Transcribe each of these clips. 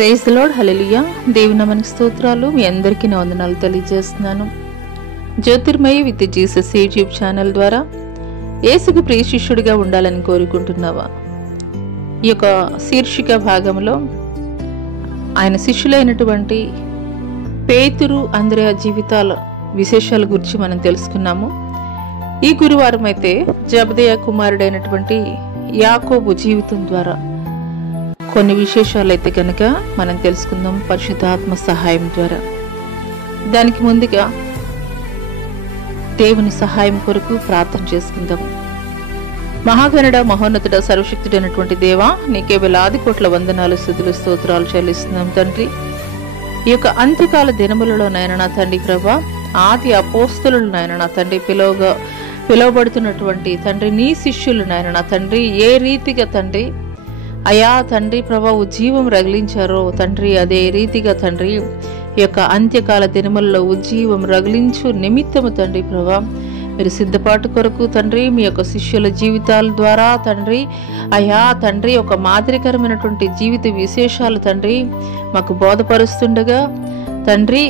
Praise the lord. హల్లెలూయా. దేవుని నామానికి స్తోత్రాలు. మీ అందరికీ నా వందనాలు తెలియజేస్తున్నాను. Jyothirmayi with Jesus YouTube channel ద్వారా యేసుకు ప్రియ శిష్యుడిగా ఉండాలని కోరుకుంటున్నావా? ఈ యొక్క శీర్షిక భాగంలో ఆయన శిష్యులైనటువంటి పేతురు, అంద్రెయ జీవితాల విశేషాల గురించి మనం తెలుసుకున్నాము. ఈ గురువారం అయితే జబదెయ కుమారుడైనటువంటి యాకోబు జీవితం ద్వారా కొన్ని విశేషాలు అయితే కనుక మనం తెలుసుకుందాం పరిశుద్ధాత్మ సహాయం ద్వారా. దానికి ముందుగా దేవుని సహాయం కొరకు ప్రార్థన చేసుకుందాం. మహాగణుడ, మహోన్నతుడ, సర్వశక్తుడైనటువంటి దేవా, నీకే వేలాది కోట్ల వందనాలు, స్తుతులు, స్తోత్రాలు చెల్లిస్తున్నాం తండ్రి. ఈ యొక్క అంత్యకాల దినములలో నాయన నా తండ్రి ప్రభా, ఆది అపోస్తలులు నాయన నా తండ్రి పిలువబడుతున్నటువంటి తండ్రి నీ శిష్యులు నాయన నా తండ్రి ఏ రీతిగా తండ్రి అయా తండ్రి ప్రభా ఉజ్జీవం రగిలించారో తండ్రి, అదే రీతిగా తండ్రి ఈ యొక్క అంత్యకాల దినములలో ఉజ్జీవం రగిలించు నిమిత్తము తండ్రి ప్రభా మీరు సిద్ధపాటు కొరకు తండ్రి మీ యొక్క శిష్యుల జీవితాల ద్వారా తండ్రి అయా తండ్రి ఒక మాదిరికరమైనటువంటి జీవిత విశేషాలు తండ్రి మాకు బోధపరుస్తుండగా తండ్రి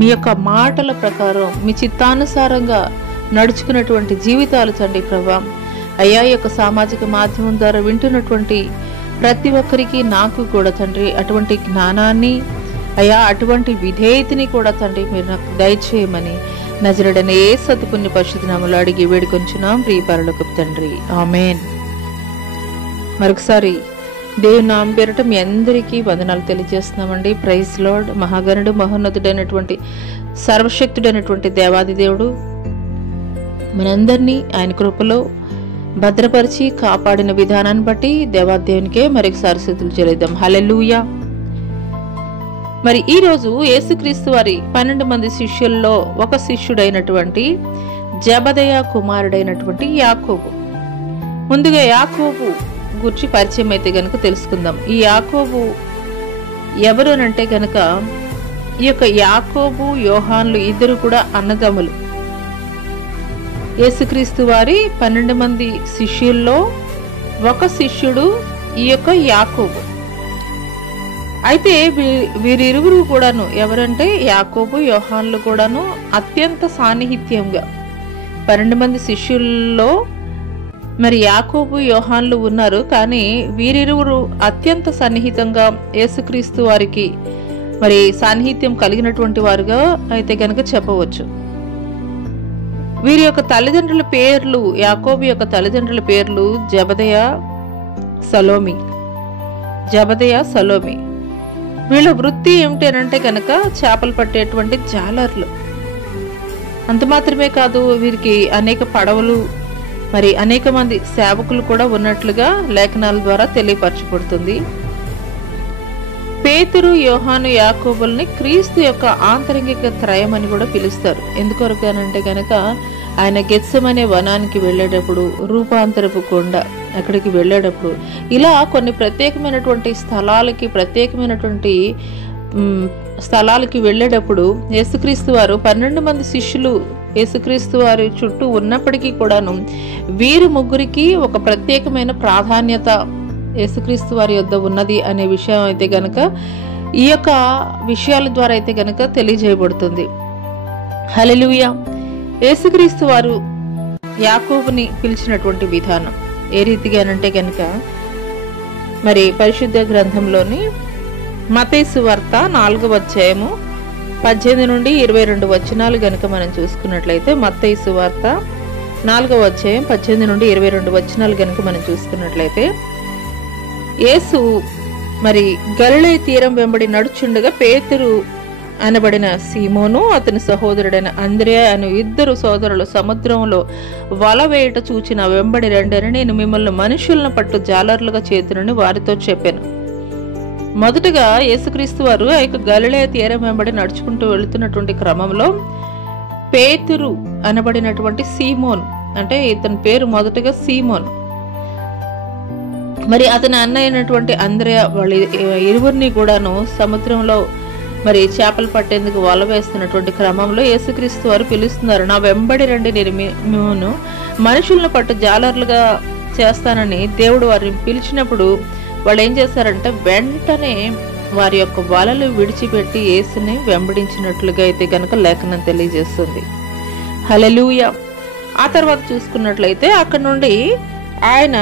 మీ యొక్క మాటల ప్రకారం మీ చిత్తానుసారంగా నడుచుకున్నటువంటి జీవితాలు తండ్రి ప్రభా అయా ఈ యొక్క సామాజిక మాధ్యమం ద్వారా వింటున్నటువంటి ప్రతి ఒక్కరికి నాకు కూడా తండ్రి అటువంటి జ్ఞానాన్ని అయా అటువంటి విధేయతని కూడా తండ్రి మీరు నాకు దయచేయమని నజరుడైన యేసు అతి పుణ్య పరిశుద్ధ నామములో అడిగి వేడుకొంచున్నాం ప్రియ పరలోకపు తండ్రి, ఆమేన్. మరొకసారి దేవుని నామం పేరిట మీ అందరికీ వందనాలు తెలియజేస్తున్నామండి. Praise lord. మహాగణుడు, మహోన్నతుడైనటువంటి సర్వశక్తుడైనటువంటి దేవాది దేవుడు మనందరినీ ఆయన కృపలో భద్రపరిచి కాపాడిన విధానాన్ని బట్టి దేవాదేవునికే మరొకసారి స్తుతులు చెల్లిద్దాం. హల్లెలూయా. మరి ఈ రోజు యేసుక్రీస్తు వారి 12 మంది శిష్యుల్లో ఒక శిష్యుడైనటువంటి జబదెయ కుమారుడైనటువంటి యాకోబు. ముందుగా యాకోబు గురించి పరిచయం అయితే గనుక తెలుసుకుందాం. ఈ యాకోబు ఎవరు అనంటే గనక ఈ యొక్క యాకోబు, యోహాన్లు ఇద్దరు కూడా అన్నదమ్ములు. యేసుక్రీస్తు వారి 12 మంది శిష్యుల్లో ఒక శిష్యుడు ఈ యొక్క యాకోబు. అయితే వీరిరువురు కూడాను ఎవరంటే యాకోబు, యోహాన్లు కూడాను అత్యంత సాన్నిహిత్యంగా 12 మంది శిష్యుల్లో మరి యాకోబు, యోహాన్లు ఉన్నారు. కానీ వీరిరువురు అత్యంత సన్నిహితంగా యేసుక్రీస్తు వారికి మరి సాన్నిహిత్యం కలిగినటువంటి వారుగా అయితే గనక చెప్పవచ్చు. వీరి యొక్క తల్లిదండ్రుల పేర్లు, యాకోబు యొక్క తల్లిదండ్రుల పేర్లు జబదెయ, సలోమి. వీళ్ళ వృత్తి ఏమిటంటే కనుక చేపలు పట్టేటువంటి జాలర్లు. అంత మాత్రమే కాదు, వీరికి అనేక పడవలు మరి అనేక మంది సేవకులు కూడా ఉన్నట్లుగా లేఖనాల ద్వారా తెలియపరచబడుతుంది. పేతురు, యోహాను, యాకోబుల్ని క్రీస్తు యొక్క ఆంతరంగిక త్రయం అని కూడా పిలుస్తారు. ఎందుకొరకు అనంటే కనుక ఆయన గెత్సెమనే వనానికి వెళ్ళేటప్పుడు, రూపాంతరపు కొండ అక్కడికి వెళ్ళేటప్పుడు ఇలా కొన్ని ప్రత్యేకమైనటువంటి స్థలాలకి వెళ్ళేటప్పుడు యేసుక్రీస్తు వారు 12 మంది శిష్యులు యేసుక్రీస్తు వారి చుట్టూ ఉన్నప్పటికీ కూడాను వీరు ముగ్గురికి ఒక ప్రత్యేకమైన ప్రాధాన్యత యేసుక్రీస్తు వారి యొద్ద ఉన్నది అనే విషయం అయితే గనక ఈ యొక్క విషయాల ద్వారా అయితే గనక తెలియజేయబడుతుంది. హల్లెలూయా. యేసుక్రీస్తు వారు యాకోబుని పిలిచినటువంటి విధానం ఏ రీతిగానంటే గనక మరి పరిశుద్ధ గ్రంథంలోని మత్తయి సువార్త 4వ అధ్యాయము 18 నుండి 22 వచనాలు గనక మనం చూసుకున్నట్లయితే మత్తయి సువార్త 4వ అధ్యాయం 18 నుండి 22 వచనాలు గనక మనం చూసుకున్నట్లయితే యేసు మరి గలిలయ తీరం వెంబడి నడుచుండగా పేతురు అనబడిన సీమోను, అతని సహోదరుడైన అంద్రెయ అను ఇద్దరు సోదరులు సముద్రంలో వల వేయట చూచిన వెంబడి రండని నేను మిమ్మల్ని మనుషులను పట్టు జాలర్లుగా చేతునని వారితో చెప్పాను. మొదటగా యేసుక్రీస్తు వారు ఆ యొక్క గలిలయ తీరం వెంబడి నడుచుకుంటూ వెళుతున్నటువంటి క్రమంలో పేతురు అనబడినటువంటి సీమోన్, అంటే ఇతని పేరు మొదటగా సీమోన్, మరి అతని అన్న అయినటువంటి అంద్రెయ, వాళ్ళ ఇరువురిని కూడాను సముద్రంలో మరి చేపలు పట్టేందుకు వల వేస్తున్నటువంటి క్రమంలో యేసుక్రీస్తు వారు పిలుస్తున్నారు, నా వెంబడి రండి, నేను మిమ్మల్ని మనుషులను పట్టు జాలర్లుగా చేస్తానని దేవుడు వారిని పిలిచినప్పుడు వాళ్ళు ఏం చేశారంటే వెంటనే వారి యొక్క వలలు విడిచిపెట్టి యేసుని వెంబడించినట్లుగా అయితే గనక లేఖనం తెలియజేస్తుంది. హల్లెలూయా. ఆ తర్వాత చూసుకున్నట్లయితే అక్కడ నుండి ఆయన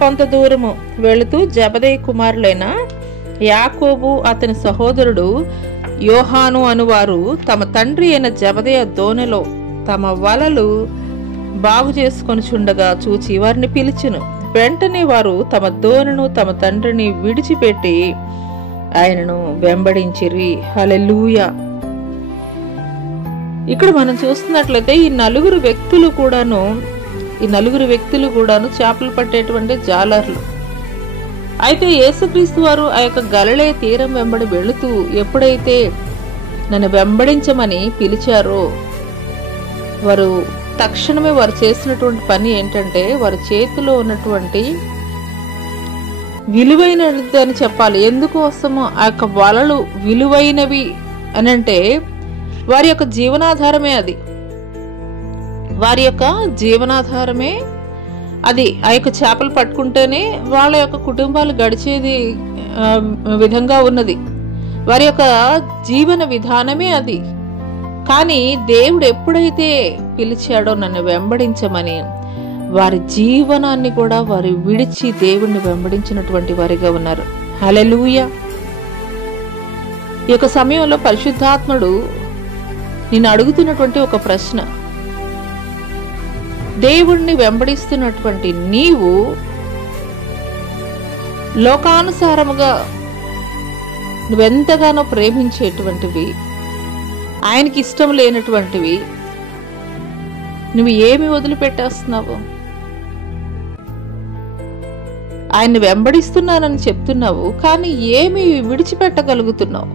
కొంత దూరము వెళుతూ జెబెదయి కుమారులైన యాకోబు అతని సహోదరుడు యోహాను అనువారు తమ తండ్రి అయిన జెబెదయి దోణిలో తమ వలలు బాగు చేసుకొని చుండగా చూచి వారిని పిలిచెను. వెంటనే వారు తమ దోణిను తమ తండ్రిని విడిచిపెట్టి ఆయనను వెంబడించిరి. హల్లెలూయా. ఇక్కడ మనం చూస్తున్నట్లయితే ఈ నలుగురు వ్యక్తులు కూడాను చేపలు పట్టేటువంటి జాలర్లు. అయితే యేసుక్రీస్తు వారు ఆ యొక్క గలిలయ తీరం వెంబడి వెళుతూ ఎప్పుడైతే నన్ను వెంబడించమని పిలిచారో వారు తక్షణమే వారు చేసినటువంటి పని ఏంటంటే వారి చేతిలో ఉన్నటువంటి విలువైనది అని చెప్పాలి. ఎందుకోసమో ఆ యొక్క వలలు విలువైనవి అని అంటే వారి యొక్క జీవనాధారమే అది. వారి యొక్క జీవనాధారమే అది. ఆ యొక్క చేపలు పట్టుకుంటేనే వాళ్ళ యొక్క కుటుంబాలు గడిచేది విధంగా ఉన్నది. వారి యొక్క జీవన విధానమే అది. కానీ దేవుడు ఎప్పుడైతే పిలిచాడో నన్ను వెంబడించమని వారి జీవనాన్ని కూడా వారు విడిచి దేవుణ్ణి వెంబడించినటువంటి వారిగా ఉన్నారు. హల్లెలూయా. ఈ యొక్క సమయంలో పరిశుద్ధాత్ముడు నిన్ను అడుగుతున్నటువంటి ఒక ప్రశ్న, దేవుణ్ణి వెంబడిస్తున్నటువంటి నీవు లోకానుసారముగా నువ్వెంతగానో ప్రేమించేటువంటివి, ఆయనకి ఇష్టం లేనటువంటివి నువ్వు ఏమి వదిలిపెట్టేస్తున్నావు? ఆయన్ని వెంబడిస్తున్నానని చెప్తున్నావు, కానీ ఏమి విడిచిపెట్టగలుగుతున్నావు?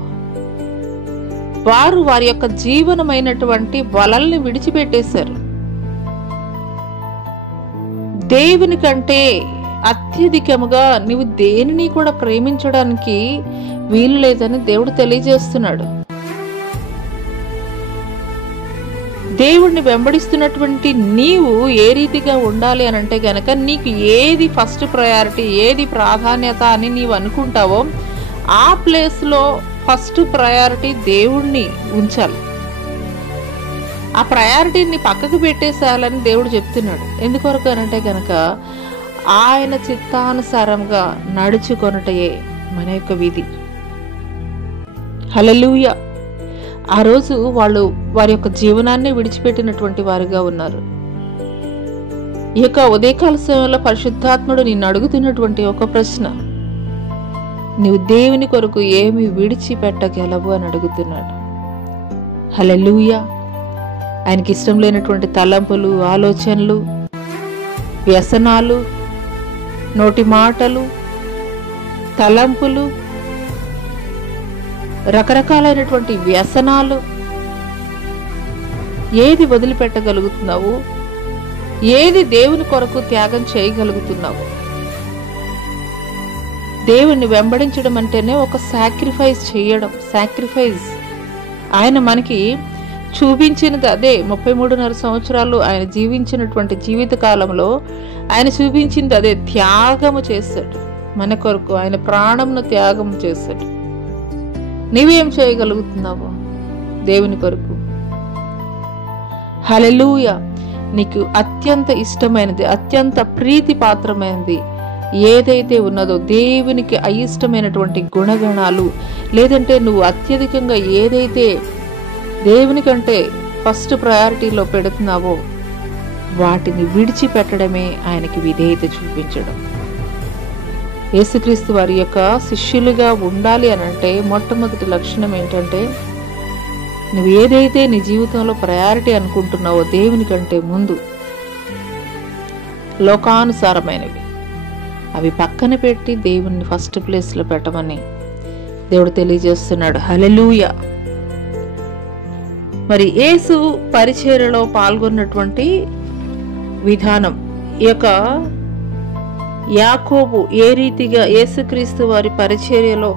వారి యొక్క జీవనమైనటువంటి వలల్ని విడిచిపెట్టేశారు. దేవుని కంటే అత్యధికముగా నువ్వు దేనిని కూడా ప్రేమించడానికి వీలు లేదని దేవుడు తెలియజేస్తున్నాడు. దేవుడిని వెంబడిస్తున్నటువంటి నీవు ఏ రీతిగా ఉండాలి అని అంటే గనక నీకు ఏది ఫస్ట్ ప్రయారిటీ, ఏది ప్రాధాన్యత అని నీవు అనుకుంటావో ఆ ప్లేస్లో ఫస్ట్ ప్రయారిటీ దేవుణ్ణి ఉంచాలి. ఆ ప్రయారిటీని పక్కకు పెట్టేసేయాలని దేవుడు చెప్తున్నాడు. ఎందుకొరకు అనంటే గనక ఆయన చిత్తానుసారంగా నడుచుకొనుటయే మన యొక్క విధి. హల్లెలూయా. ఆ రోజు వాళ్ళు వారి యొక్క జీవనాన్ని విడిచిపెట్టినటువంటి వారుగా ఉన్నారు. ఈ యొక్క ఉదయకాల సమయంలో పరిశుద్ధాత్ముడు నిన్ను అడుగుతున్నటువంటి ఒక ప్రశ్న, నీవు దేవుని కొరకు ఏమి విడిచిపెట్టగలవు అని అడుగుతున్నాడు. హల్లెలూయా. ఆయనకి ఇష్టం లేనటువంటి తలంపులు, ఆలోచనలు, వ్యసనాలు, నోటి మాటలు, తలంపులు, రకరకాలైనటువంటి వ్యసనాలు ఏది వదిలిపెట్టగలుగుతున్నావు? ఏది దేవుని కొరకు త్యాగం చేయగలుగుతున్నావు? దేవుణ్ణి వెంబడించడం అంటేనే ఒక సాక్రిఫైస్ చేయడం. సాక్రిఫైస్ ఆయన మనకి చూపించినది అదే. 33.5 సంవత్సరాలు ఆయన జీవించినటువంటి జీవిత కాలంలో ఆయన చూపించింది అదే. త్యాగము చేశాడు మన కొరకు. ఆయన ప్రాణంను త్యాగం చేశాడు. నీవేం చేయగలుగుతున్నావు దేవుని కొరకు? హల్లెలూయా. నీకు అత్యంత ఇష్టమైనది, అత్యంత ప్రీతి పాత్రమైనది ఏదైతే ఉన్నదో, దేవునికి అయిష్టమైనటువంటి గుణగణాలు, లేదంటే నువ్వు అత్యధికంగా ఏదైతే దేవుని కంటే ఫస్ట్ ప్రయారిటీలో పెడుతున్నావో వాటిని విడిచిపెట్టడమే ఆయనకి విధేయత చూపించడం. యేసుక్రీస్తు వారి యొక్క శిష్యులుగా ఉండాలి అని అంటే మొట్టమొదటి లక్షణం ఏంటంటే, నువ్వు ఏదైతే నీ జీవితంలో ప్రయారిటీ అనుకుంటున్నావో దేవుని కంటే ముందు లోకానుసారమైనవి అవి పక్కన పెట్టి దేవుణ్ణి ఫస్ట్ ప్లేస్లో పెట్టమని దేవుడు తెలియజేస్తున్నాడు. హల్లెలూయా. మరి యేసు పరిచర్యలో పాల్గొన్నటువంటి విధానం, ఈ యొక్క యాకోబు ఏ రీతిగా యేసుక్రీస్తు వారి పరిచర్యలో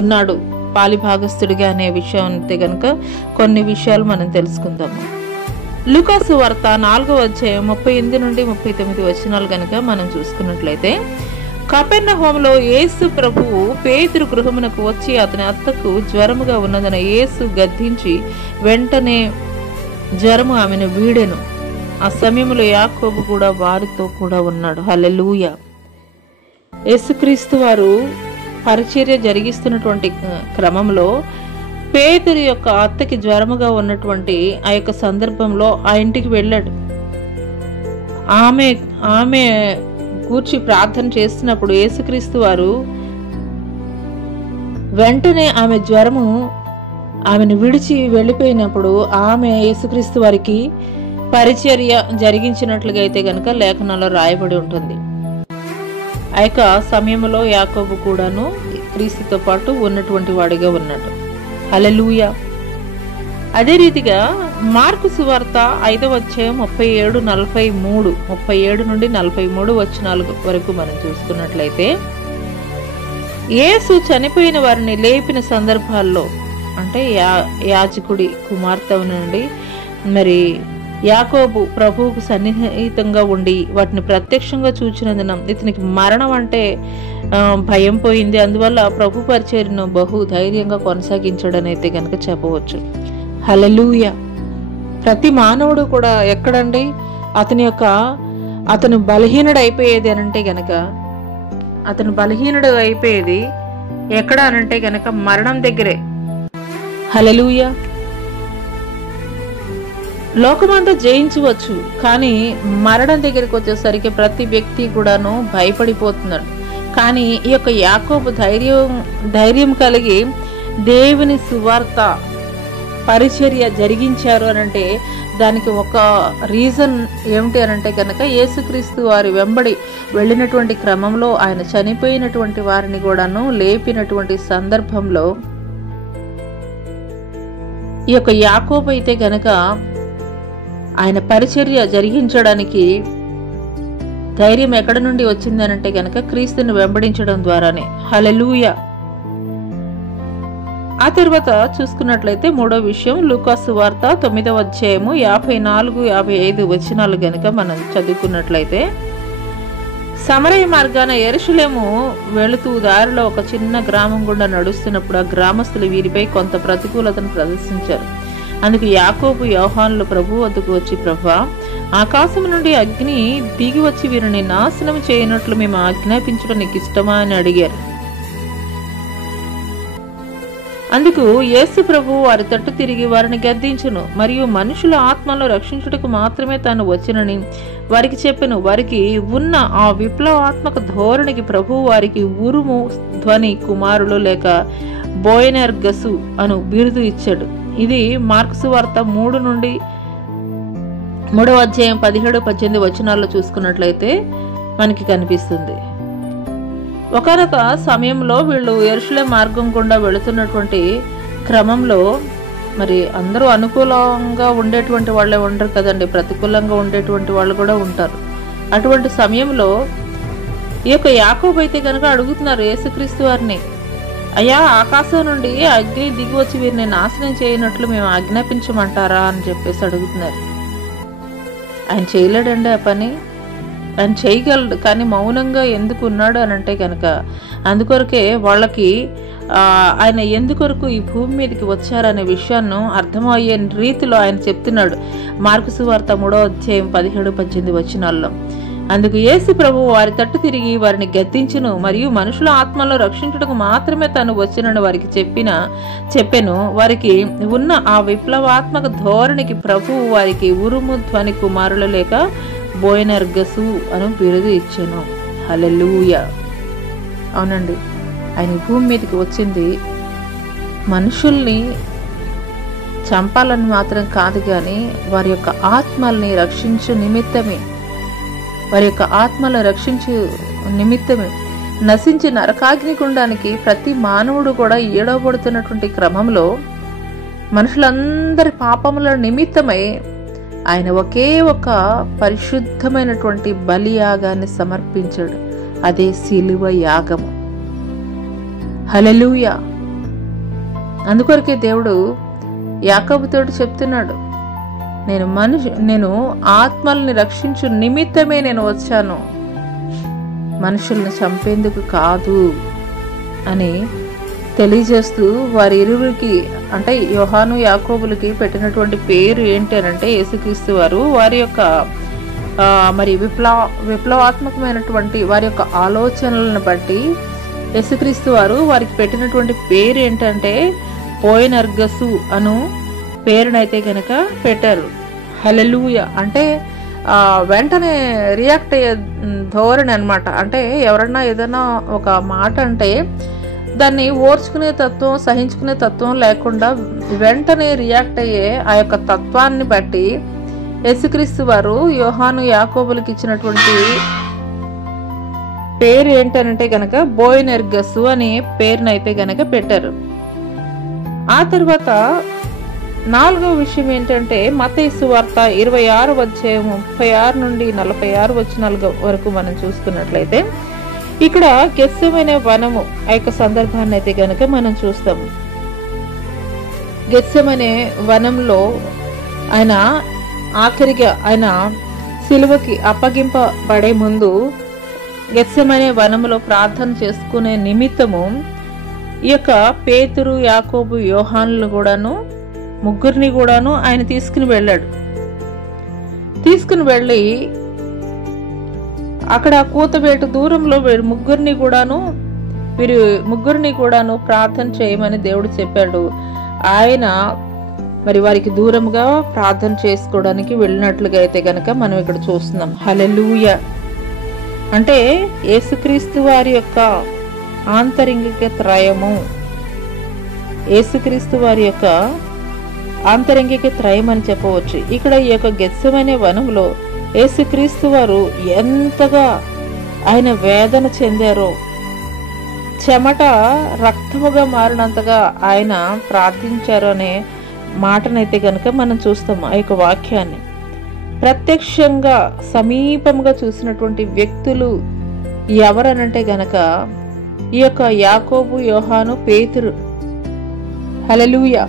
ఉన్నాడు పాలిభాగస్తుడిగా అనే విషయం అంతే గనుక కొన్ని విషయాలు మనం తెలుసుకుందాము. లూకాసు వార్త 4వ అధ్యాయం 38 నుండి 39 వచనాలు గనుక మనం చూసుకున్నట్లయితే, కపెర్నహూములో యేసు ప్రభువు పేతురు గృహమునకు వచ్చి అతని అత్తకు జ్వరముగా ఉన్నదన యేసు గద్దించి వెంటనే జ్వరము ఆమెను వీడెను. ఆ సమయంలో యాకోబు కూడా వారితో కూడా ఉన్నాడు. హల్లెలూయా. యేసుక్రీస్తు వారు పరిచర్య జరిగిస్తున్నటువంటి క్రమంలో పేతురు యొక్క అత్తకి జ్వరముగా ఉన్నటువంటి ఆ యొక్క సందర్భంలో ఆ ఇంటికి వెళ్ళాడు. ఆమె కూర్చి ప్రార్థన చేస్తున్నప్పుడు యేసుక్రీస్తు వారు వెంటనే ఆమె జ్వరము ఆమెను విడిచి వెళ్ళిపోయినప్పుడు ఆమె యేసుక్రీస్తు వారికి పరిచర్య జరిగించినట్లుగా అయితే గనక లేఖనంలో రాయబడి ఉంటుంది. ఆ యొక్క సమయంలో యాకోబు కూడాను క్రీస్తుతో పాటు ఉన్నటువంటి వాడిగా ఉన్నాడు. హల్లెలూయా. అదే రీతిగా మార్కు సువార్త 5వ అధ్యాయం 37 నుండి 43 వచనాల వరకు మనం చూసుకున్నట్లయితే యేసు చనిపోయిన వారిని లేపిన సందర్భాల్లో అంటే యాజకుడి కుమార్తె నుండి మరి యాకోబు ప్రభువుకు సన్నిహితంగా ఉండి వాటిని ప్రత్యక్షంగా చూచినందున ఇతనికి మరణం అంటే భయం పోయింది. అందువల్ల ప్రభు పరిచర్యను బహు ధైర్యంగా కొనసాగించాడనైతే గనక చెప్పవచ్చు. హల్లెలూయా. ప్రతి మానవుడు కూడా ఎక్కడండి అతను బలహీనుడు అయిపోయేది అనంటే గనక ఎక్కడ అనంటే గనక మరణం దగ్గరే. హల్లెలూయా. లోకమంతా జయించవచ్చు, కానీ మరణం దగ్గరికి వచ్చేసరికి ప్రతి వ్యక్తి కూడాను భయపడిపోతున్నాడు. కానీ ఈ యొక్క యాకోబు ధైర్యం కలిగి దేవుని సువార్త పరిచర్య జరిగించారు అనంటే దానికి ఒక రీజన్ ఏమిటి అనంటే కనుక యేసుక్రీస్తు వారి వెంబడి వెళ్ళినటువంటి క్రమంలో ఆయన చనిపోయినటువంటి వారిని కూడాను లేపినటువంటి సందర్భంలో ఈ యొక్క యాకోబు అయితే గనక ఆయన పరిచర్య జరిగించడానికి ధైర్యం ఎక్కడ నుండి వచ్చింది అనంటే గనక క్రీస్తుని వెంబడించడం ద్వారానే. హల్లెలూయా. ఆ తర్వాత చూసుకున్నట్లయితే మూడో విషయం లూకాసు వార్త 9వ అధ్యాయము 54-55 వచనాలు గనుక మనం చదువుకున్నట్లయితే సమరయ మార్గాన యెరూషలేము వెళుతూ దారిలో ఒక చిన్న గ్రామం గుండా నడుస్తున్నప్పుడు ఆ గ్రామస్తులు వీరిపై కొంత ప్రతికూలతను ప్రదర్శించారు. అందుకు యాకోబు యోహానులు ప్రభు వద్దకు వచ్చి, ప్రభువా, ఆకాశం నుండి అగ్ని దిగి వచ్చి వీరిని నాశనం చేయనట్లు మేము ఆజ్ఞాపించడం నీకు ఇష్టమా అని అడిగారు. అందుకు యేసు ప్రభు వారి తట్టు తిరిగి వారిని గద్దించును మరియు మనుషుల ఆత్మలను రక్షించుటకు మాత్రమే తాను వచ్చినని వారికి చెప్పెను. వారికి ఉన్న ఆ విప్లవాత్మక ధోరణికి ప్రభు వారికి ఉరుము ధ్వని కుమారులు లేక బోయనెర్గసు అను బిరుదు ఇచ్చాడు. ఇది మార్కు సువార్త 3వ అధ్యాయం 17-18 వచనాల్లో చూసుకున్నట్లయితే మనకి కనిపిస్తుంది. ఒకనొక సమయంలో వీళ్ళు యెరూషలేం మార్గం గుండా వెళుతున్నటువంటి క్రమంలో మరి అందరూ అనుకూలంగా ఉండేటువంటి వాళ్ళే ఉండరు కదండి, ప్రతికూలంగా ఉండేటువంటి వాళ్ళు కూడా ఉంటారు. అటువంటి సమయంలో ఈ యొక్క యాకోబు అయితే కనుక అడుగుతున్నారు యేసుక్రీస్తు వారిని, అయ్యా, ఆకాశం నుండి అగ్ని దిగి వచ్చి వీరిని నాశనం చేయనట్లు మేము ఆజ్ఞాపించమంటారా అని చెప్పేసి అడుగుతున్నారు. ఆయన చేయలేడండి ఆ పని, ఆయన చేయగలడు, కానీ మౌనంగా ఎందుకు ఉన్నాడు అని అంటే కనుక అందుకొరకే వాళ్ళకి ఆయన ఎందుకొరకు ఈ భూమి మీదకి వచ్చారనే విషయాన్ని అర్థమయ్యే రీతిలో ఆయన చెప్తున్నాడు మార్కు సువార్త 3వ అధ్యాయం 17-18 వచనాల్లో. అందుకు యేసు ప్రభు వారి తట్టు తిరిగి వారిని గద్దించును మరియు మనుషుల ఆత్మలో రక్షించుటకు మాత్రమే తాను వచ్చినని వారికి చెప్పెను. వారికి ఉన్న ఆ విప్లవాత్మక ధోరణికి ప్రభువు వారికి ఉరుము ధ్వని కుమారులు లేక బోయనెర్గసు అను బిరుదు ఇచ్చాను. హల్లెలూయా. అవునండి, ఆయన భూమి మీదకి వచ్చింది మనుషుల్ని చంపాలని మాత్రం కాదు, కానీ వారి యొక్క ఆత్మల్ని రక్షించు నిమిత్తమే నశించి నరకాగ్నిగుండానికి ప్రతి మానవుడు కూడా ఏడవబడుతున్నటువంటి క్రమంలో మనుషులందరి పాపముల నిమిత్తమై ఆయన ఒకే ఒక పరిశుద్ధమైనటువంటి బలియాగాన్ని సమర్పించాడు. అదే శిలువ యాగము. హల్లెలూయా. అందుకొరకే దేవుడు యాకోబుతోటి చెప్తున్నాడు, నేను ఆత్మల్ని రక్షించు నిమిత్తమే నేను వచ్చాను. మనుషుల్ని చంపేందుకు కాదు అని తెలియజేస్తూ వారి ఇరువురికి అంటే యోహాను యాకోబులకి పెట్టినటువంటి పేరు ఏంటి అని అంటే యేసుక్రీస్తు వారు వారి యొక్క మరి విప్లవాత్మకమైనటువంటి వారి యొక్క ఆలోచనలను బట్టి యేసుక్రీస్తు వారు వారికి పెట్టినటువంటి పేరు ఏంటంటే బోయనెర్గసు అను పేరునైతే గనక పెట్టారు. హల్లెలూయా అంటే వెంటనే రియాక్ట్ అయ్యే ధోరణి అనమాట. అంటే ఎవరన్నా ఏదైనా ఒక మాట అంటే దాన్ని ఓర్చుకునే తత్వం, సహించుకునే తత్వం లేకుండా వెంటనే రియాక్ట్ అయ్యే ఆ యొక్క తత్వాన్ని బట్టి యేసుక్రీస్తు వారు యోహాను యాకోబులకి ఇచ్చినటువంటి పేరు ఏంటనంటే గనక బోయనెర్గసు అనే పేరునైతే గనక పెట్టారు. ఆ తర్వాత 4వ విషయం ఏంటంటే మత్తయి సువార్త 26వ అధ్యాయం 36 నుండి 46 వచనాల వరకు మనం చూసుకున్నట్లయితే ఇక్కడ గెత్సెమనే వనము ఆ యొక్క సందర్భాన్ని అయితే గనక మనం చూస్తాము. గెత్సెమనే వనంలో ఆయన ఆఖరిగా ఆయన సిలువకి అప్పగింపబడే ముందు గెత్సెమనే వనములో ప్రార్థన చేసుకునే నిమిత్తము ఈ యొక్క పేతురు, యాకోబు, యోహానులు కూడాను ముగ్గురిని కూడాను ఆయన తీసుకుని వెళ్ళాడు. తీసుకుని వెళ్ళి అక్కడ కూతవేటు దూరంలో వీరు ముగ్గురిని కూడాను ప్రార్థన చేయమని దేవుడు చెప్పాడు. ఆయన మరి వారికి దూరంగా ప్రార్థన చేసుకోవడానికి వెళ్ళినట్లుగా అయితే గనక మనం ఇక్కడ చూస్తున్నాం. హల్లెలూయా అంటే యేసుక్రీస్తు వారి యొక్క ఆంతరంగిక త్రయము, యేసుక్రీస్తు వారి యొక్క ఆంతరంగిక త్రయం అని చెప్పవచ్చు. ఇక్కడ ఈ యొక్క గెత్సెమనే వనంలో యేసుక్రీస్తు వారు ఎంతగా ఆయన వేదన చెందారో, చెమట రక్తముగా మారినంతగా ఆయన ప్రార్థించారు అనే మాటనైతే గనక మనం చూస్తాము. ఆ యొక్క వాక్యాన్ని ప్రత్యక్షంగా సమీపంగా చూసినటువంటి వ్యక్తులు ఎవరనంటే గనక ఈ యొక్క యాకోబు, యోహాను, పేతురు. హల్లెలూయా.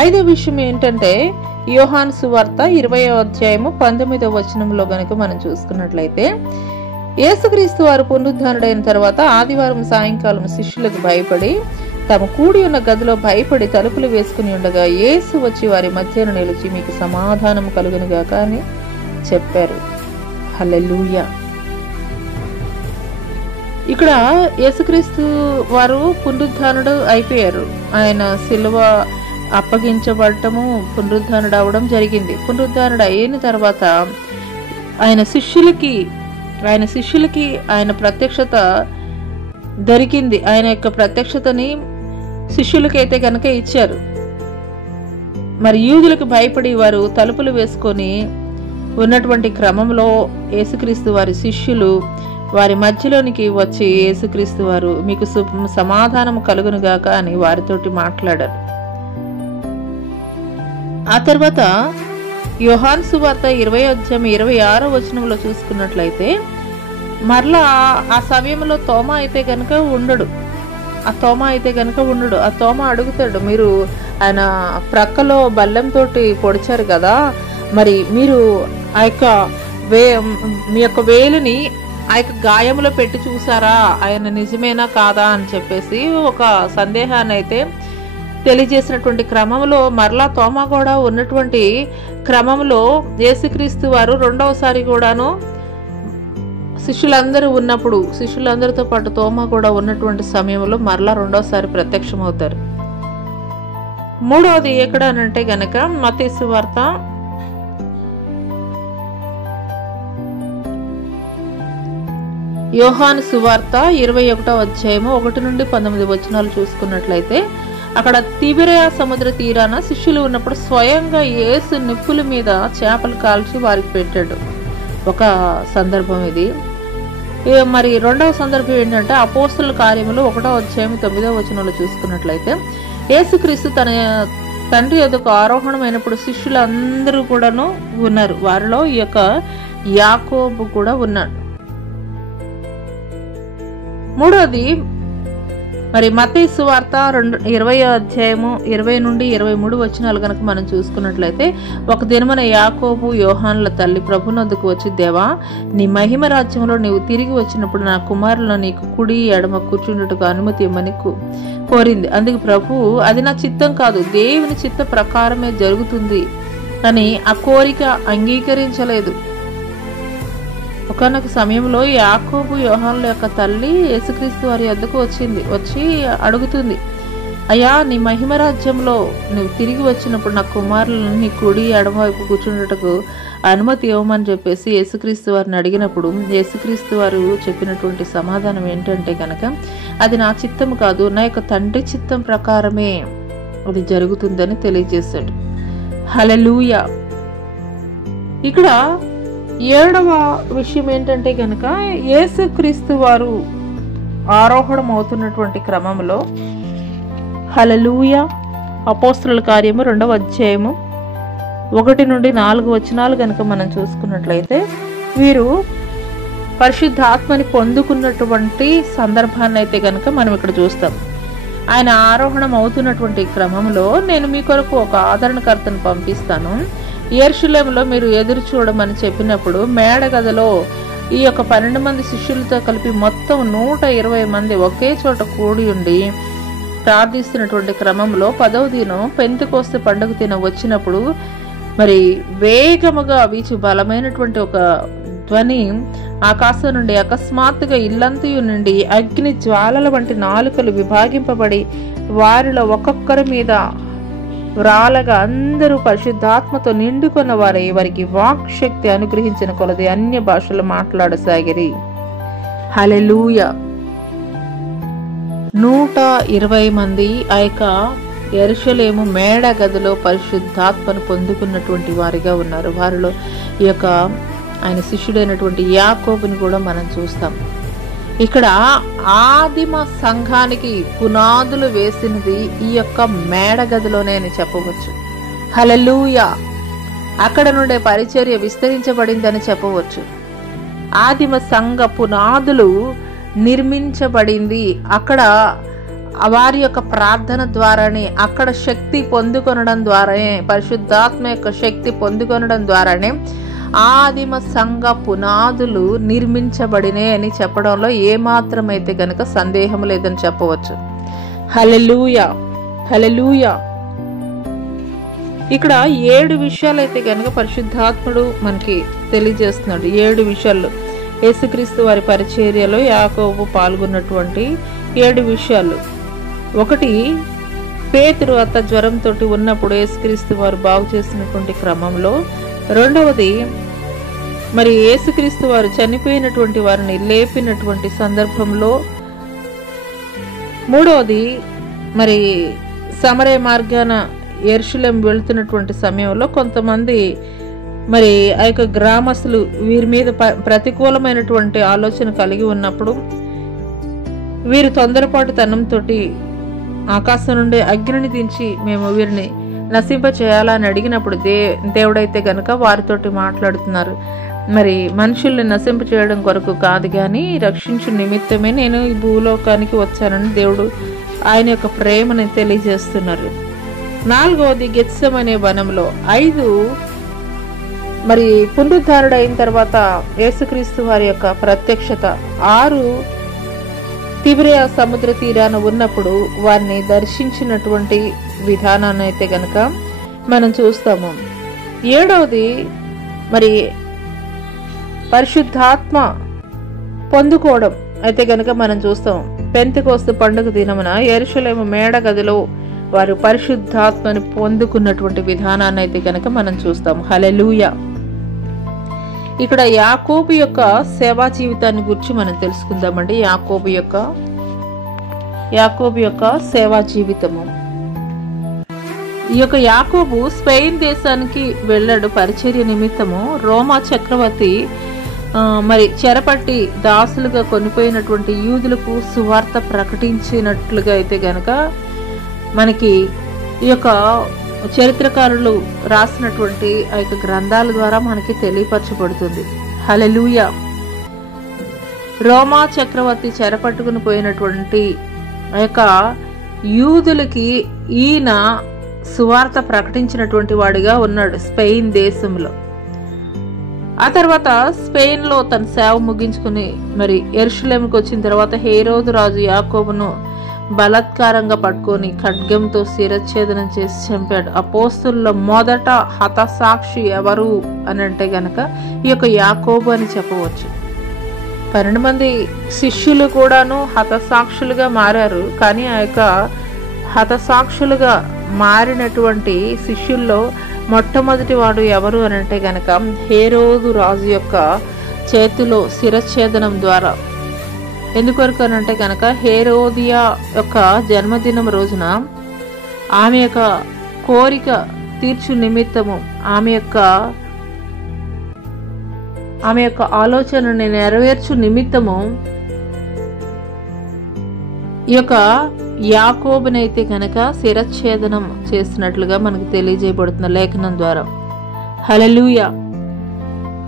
5వ విషయం ఏంటంటే యోహాను సువార్త 20వ అధ్యాయము 19వ వచనంలో గనక మనం చూసుకున్నట్లయితే యేసుక్రీస్తు వారు పునరుద్ధానుడైన తర్వాత ఆదివారం సాయంకాలం శిష్యులకు భయపడి తమ కూడి ఉన్న గదిలో భయపడి తలుపులు వేసుకుని ఉండగా యేసు వచ్చి వారి మధ్యన నిలిచి మీకు సమాధానం కలుగునుగాక అని చెప్పారు. హల్లెలూయా. ఇక్కడ యేసుక్రీస్తు వారు పునరుద్ధానుడు అయిపోయారు. ఆయన సిలువ అప్పగించబడటము, పునరుద్ధానుడు అవడం జరిగింది. పునరుద్ధానుడు అయిన తర్వాత ఆయన శిష్యులకి ఆయన ప్రత్యక్షత దొరికింది. ఆయన యొక్క ప్రత్యక్షతని శిష్యులకైతే గనక ఇచ్చారు. మరి యూదులకు భయపడి వారు తలుపులు వేసుకొని ఉన్నటువంటి క్రమంలో యేసుక్రీస్తు వారి శిష్యులు వారి మధ్యలోనికి వచ్చి యేసుక్రీస్తు వారు మీకు సమాధానం కలుగునుగాక అని వారితోటి మాట్లాడారు. ఆ తర్వాత యోహాను సువార్త 20వ అధ్యాయం 26వ వచనంలో చూసుకున్నట్లయితే మరలా ఆ సమయంలో తోమా అయితే గనక ఉండడు. ఆ తోమా అడుగుతాడు, మీరు ఆయన ప్రక్కలో బల్లెంతో పొడిచారు కదా, మరి మీరు ఆ యొక్క మీ యొక్క వేలుని ఆ యొక్క గాయములో పెట్టి చూసారా, ఆయన నిజమేనా కాదా అని చెప్పేసి ఒక సందేహాన్ని అయితే తెలియజేసినటువంటి క్రమంలో మరలా తోమా కూడా ఉన్నటువంటి క్రమంలో యేసుక్రీస్తు వారు రెండవసారి కూడాను శిష్యులందరితో పాటు తోమా కూడా ఉన్నటువంటి సమయంలో మరలా రెండవసారి ప్రత్యక్షమవుతారు. 3వది ఎక్కడ అనంటే గనక మత్తయి సువార్త యోహాను సువార్త 21వ అధ్యాయము 1 నుండి 19 వచనాలు చూసుకున్నట్లయితే అక్కడ తిబెరియా సముద్ర తీరాన శిష్యులు ఉన్నప్పుడు స్వయంగా యేసు నిప్పుల మీద చేపలు కాల్చి వారికి పెట్టాడు. ఒక సందర్భం ఇది. మరి రెండవ సందర్భం ఏంటంటే అపోస్తలుల కార్యములు 1వ అధ్యాయం 9వ వచనంలో చూసుకున్నట్లయితే యేసుక్రీస్తు తన తండ్రి యొద్దకు ఆరోహణమైనప్పుడు శిష్యులందరూ కూడాను ఉన్నారు. వారిలో ఈ యొక్క యాకోబు కూడా ఉన్నాడు. 3వది మరి మత్తయి సువార్త 20వ అధ్యాయము 20 నుండి 23 వచనాలు కనుక మనం చూసుకున్నట్లయితే, ఒక దినమున యాకోబు యోహానుల తల్లి ప్రభునొద్దకు వచ్చి, దేవా, నీ మహిమ రాజ్యంలో నీవు తిరిగి వచ్చినప్పుడు నా కుమారులను నీకు కుడి ఎడమ కూర్చుండుటకు అనుమతి ఇవ్వమని కోరింది. అందుకు ప్రభు, అది నా చిత్తం కాదు, దేవుని చిత్త ప్రకారమే జరుగుతుంది అని ఆ కోరిక అంగీకరించలేదు. ఒకనొక సమయంలో యాకోబు యోహానుల యొక్క తల్లి యేసుక్రీస్తు వారి వద్దకు వచ్చి అడుగుతుంది, అయ్యా, నీ మహిమ రాజ్యంలో నువ్వు తిరిగి వచ్చినప్పుడు నా కుమారులను నీ కుడి ఎడమవైపు కూర్చుండటకు అనుమతి ఇవ్వమని చెప్పేసి యేసుక్రీస్తు వారిని అడిగినప్పుడు యేసుక్రీస్తు వారు చెప్పినటువంటి సమాధానం ఏంటంటే కనుక, అది నా చిత్తం కాదు, నా యొక్క తండ్రి చిత్తం ప్రకారమే అది జరుగుతుందని తెలియజేశాడు. హల్లెలూయా. ఇక్కడ 7వ విషయం ఏంటంటే కనుక, యేసుక్రీస్తు వారు ఆరోహణం అవుతున్నటువంటి క్రమంలో, హల్లెలూయా, అపోస్తలుల కార్యము 2వ అధ్యాయము 1 నుండి 4 వచనాలు కనుక మనం చూసుకున్నట్లయితే, వీరు పరిశుద్ధాత్మని పొందుకున్నటువంటి సందర్భాన్ని అయితే కనుక మనం ఇక్కడ చూస్తాం. ఆయన ఆరోహణం అవుతున్నటువంటి క్రమంలో, నేను మీ కొరకు ఒక ఆదరణకర్తను పంపిస్తాను, యెరూషలేములో మీరు ఎదురు చూడమని చెప్పినప్పుడు మేడ గదిలో ఈ యొక్క 12 మంది శిష్యులతో కలిపి మొత్తం 120 మంది ఒకే చోట కూడి ఉండి ప్రార్థిస్తున్నటువంటి క్రమంలో 10వ దినం పెంతెకోస్తు పండుగ దినం వచ్చినప్పుడు, మరి వేగముగా వీచు బలమైనటువంటి ఒక ధ్వని ఆకాశం నుండి అకస్మాత్తుగా ఇల్లంతయు నుండి అగ్ని జ్వాలల వంటి నాలుకలు విభాగింపబడి వారిలో ఒక్కొక్కరి మీద వ్రాలగా అందరూ పరిశుద్ధాత్మతో నిండుకున్న వారై వారికి వాక్ శక్తి అనుగ్రహించిన కొలది అన్య భాషలు మాట్లాడసాగిరి. హల్లెలూయా. 120 మంది ఆ యొక్క యెరూషలేము మేడ గదిలో పరిశుద్ధాత్మను పొందుకున్నటువంటి వారిగా ఉన్నారు. వారిలో ఈ యొక్క ఆయన శిష్యుడైనటువంటి యాకోబుని కూడా మనం చూస్తాం. ఇక్కడ ఆదిమ సంఘానికి పునాదులు వేసినది ఈ యొక్క మేడ గదిలోనే అని చెప్పవచ్చు. హల్లెలూయా. అక్కడ నుండే పరిచర్య విస్తరించబడిందని చెప్పవచ్చు. ఆదిమ సంఘ పునాదులు నిర్మించబడింది అక్కడ వారి యొక్క ప్రార్థన ద్వారానే, అక్కడ శక్తి పొందుకొనడం ద్వారానే, పరిశుద్ధాత్మ యొక్క శక్తి పొందుకొనడం ద్వారానే ఆదిమ సంఘ పునాదులు నిర్మించబడినే అని చెప్పడంలో ఏమాత్రమైతే గనక సందేహం లేదని చెప్పవచ్చు. హల్లెలూయా, హల్లెలూయా. ఇక్కడ 7 విషయాలైతే గనక పరిశుద్ధాత్ముడు మనకి తెలియజేస్తున్నాడు. 7 విషయాలు యేసుక్రీస్తు వారి పరిచర్యలో యాకోబు పాల్గొన్నటువంటి 7 విషయాలు. 1, పేతురు అత్త జ్వరంతో ఉన్నప్పుడు యేసుక్రీస్తు వారు బాగు చేసినటువంటి క్రమంలో. 2వది, మరి యేసుక్రీస్తు వారు చనిపోయినటువంటి వారిని లేపినటువంటి సందర్భంలో. 3వది, మరి సమరయ మార్గాన యెరూషలేము వెళుతున్నటువంటి సమయంలో కొంతమంది మరి ఆ యొక్క గ్రామస్తులు వీరి మీద ప్రతికూలమైనటువంటి ఆలోచన కలిగి ఉన్నప్పుడు వీరు తొందరపాటు తనంతో ఆకాశం నుండి అగ్నిని దించి మేము వీరిని నశింప చేయాలని అడిగినప్పుడు దేవుడైతే గనక వారితోటి మాట్లాడుతున్నారు, మరి మనుషుల్ని నశింప చేయడం కొరకు కాదు కానీ రక్షించు నిమిత్తమే నేను ఈ భూలోకానికి వచ్చానని దేవుడు ఆయన యొక్క ప్రేమని తెలియజేస్తున్నారు. 4వది, గెత్సెమనే వనంలో. 5, మరి పునరుద్ధారుడు అయిన తర్వాత యేసుక్రీస్తు వారి యొక్క ప్రత్యక్షత. 6, తిబిరియా సముద్ర తీరాన ఉన్నప్పుడు వారిని దర్శించినటువంటి విధానాన్ని అయితే గనక మనం చూస్తాము. 7వది, మరి పరిశుద్ధాత్మ పొందుకోవడం అయితే గనక మనం చూస్తాం. పెంతెకోస్తు పండుగ దినమున యెరూషలేము మేడ గదిలో వారు పరిశుద్ధాత్మని పొందుకున్నటువంటి విధానాన్ని అయితే గనక మనం చూస్తాం. హల్లెలూయా. ఇక్కడ యాకోబు యొక్క సేవా జీవితాన్ని గురించి మనం తెలుసుకుందామండి. యాకోబు యొక్క సేవా జీవితము. ఈ యొక్క యాకోబు స్పెయిన్ దేశానికి వెళ్ళాడు పరిచర్య నిమిత్తము. రోమా చక్రవర్తి మరి చెరపట్టి దాసులుగా కొనిపోయినటువంటి యూదులకు సువార్త ప్రకటించినట్లుగా అయితే గనక మనకి ఈ యొక్క చరిత్రకారులు రాసినటువంటి ఆ యొక్క గ్రంథాల ద్వారా మనకి తెలియపరచబడుతుంది. హల్లెలూయా. రోమా చక్రవర్తి చెరపట్టుకుని పోయినటువంటి ఆ యొక్క యూదులకి ఈయన సువార్త ప్రకటించినటువంటి వాడిగా ఉన్నాడు స్పెయిన్ దేశంలో. ఆ తర్వాత స్పెయిన్లో తన సేవ ముగించుకుని మరి యెరూషలేముకి వచ్చిన తర్వాత హేరోదు రాజు యాకోబును బలాత్కారంగా పట్టుకొని ఖడ్గంతో శిరచ్ఛేదనం చేసి చంపాడు. అపోస్తుల్లో మొదట హతసాక్షి ఎవరు అని అంటే గనక ఈ యొక్క యాకోబు అని చెప్పవచ్చు. 12 మంది శిష్యులు కూడాను హతసాక్షులుగా మారారు. కానీ ఆ యొక్క హతసాక్షులుగా మారినటువంటి శిష్యుల్లో మొట్టమొదటి వాడు ఎవరు అని అంటే గనక హేరోదు రాజు యొక్క చేతిలో శిరచ్ఛేదనం ద్వారా. ఎందుకొరకు అని అంటే గనక హేరోదియా యొక్క జన్మదినం రోజున ఆమె యొక్క కోరిక తీర్చు నిమిత్తము, ఆమె యొక్క ఆలోచనని నెరవేర్చు నిమిత్తము ఈ యొక్క యాకోబునైతే కనుక శిరచ్ఛేదనం చేసినట్లుగా మనకు తెలియజేయబడుతున్న లేఖనం ద్వారా. హల్లెలూయా.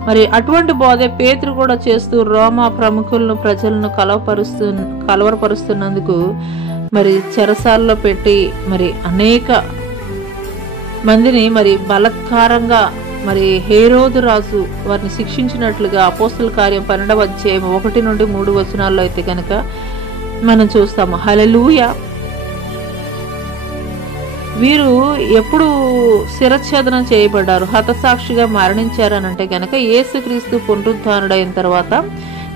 మరి అటువంటి బోధే పేతురు కూడా చేస్తూ రోమా ప్రముఖులను ప్రజలను కలవరపరుస్తున్నందుకు మరి చెరసాల్లో పెట్టి మరి అనేక మందిని మరి బలాత్కారంగా మరి హేరోదు రాజు వారిని శిక్షించినట్లుగా అపోస్తల కార్యం 12వ అధ్యాయం 1 నుండి 3 వచనాల్లో అయితే కనుక మనం చూస్తాము. హల్లెలూయా. వీరు ఎప్పుడు శిరచ్ఛేదనం చేయబడ్డారు, హతసాక్షిగా మరణించారనంటే గనక యేసుక్రీస్తు పునరుద్ధానుడైన తర్వాత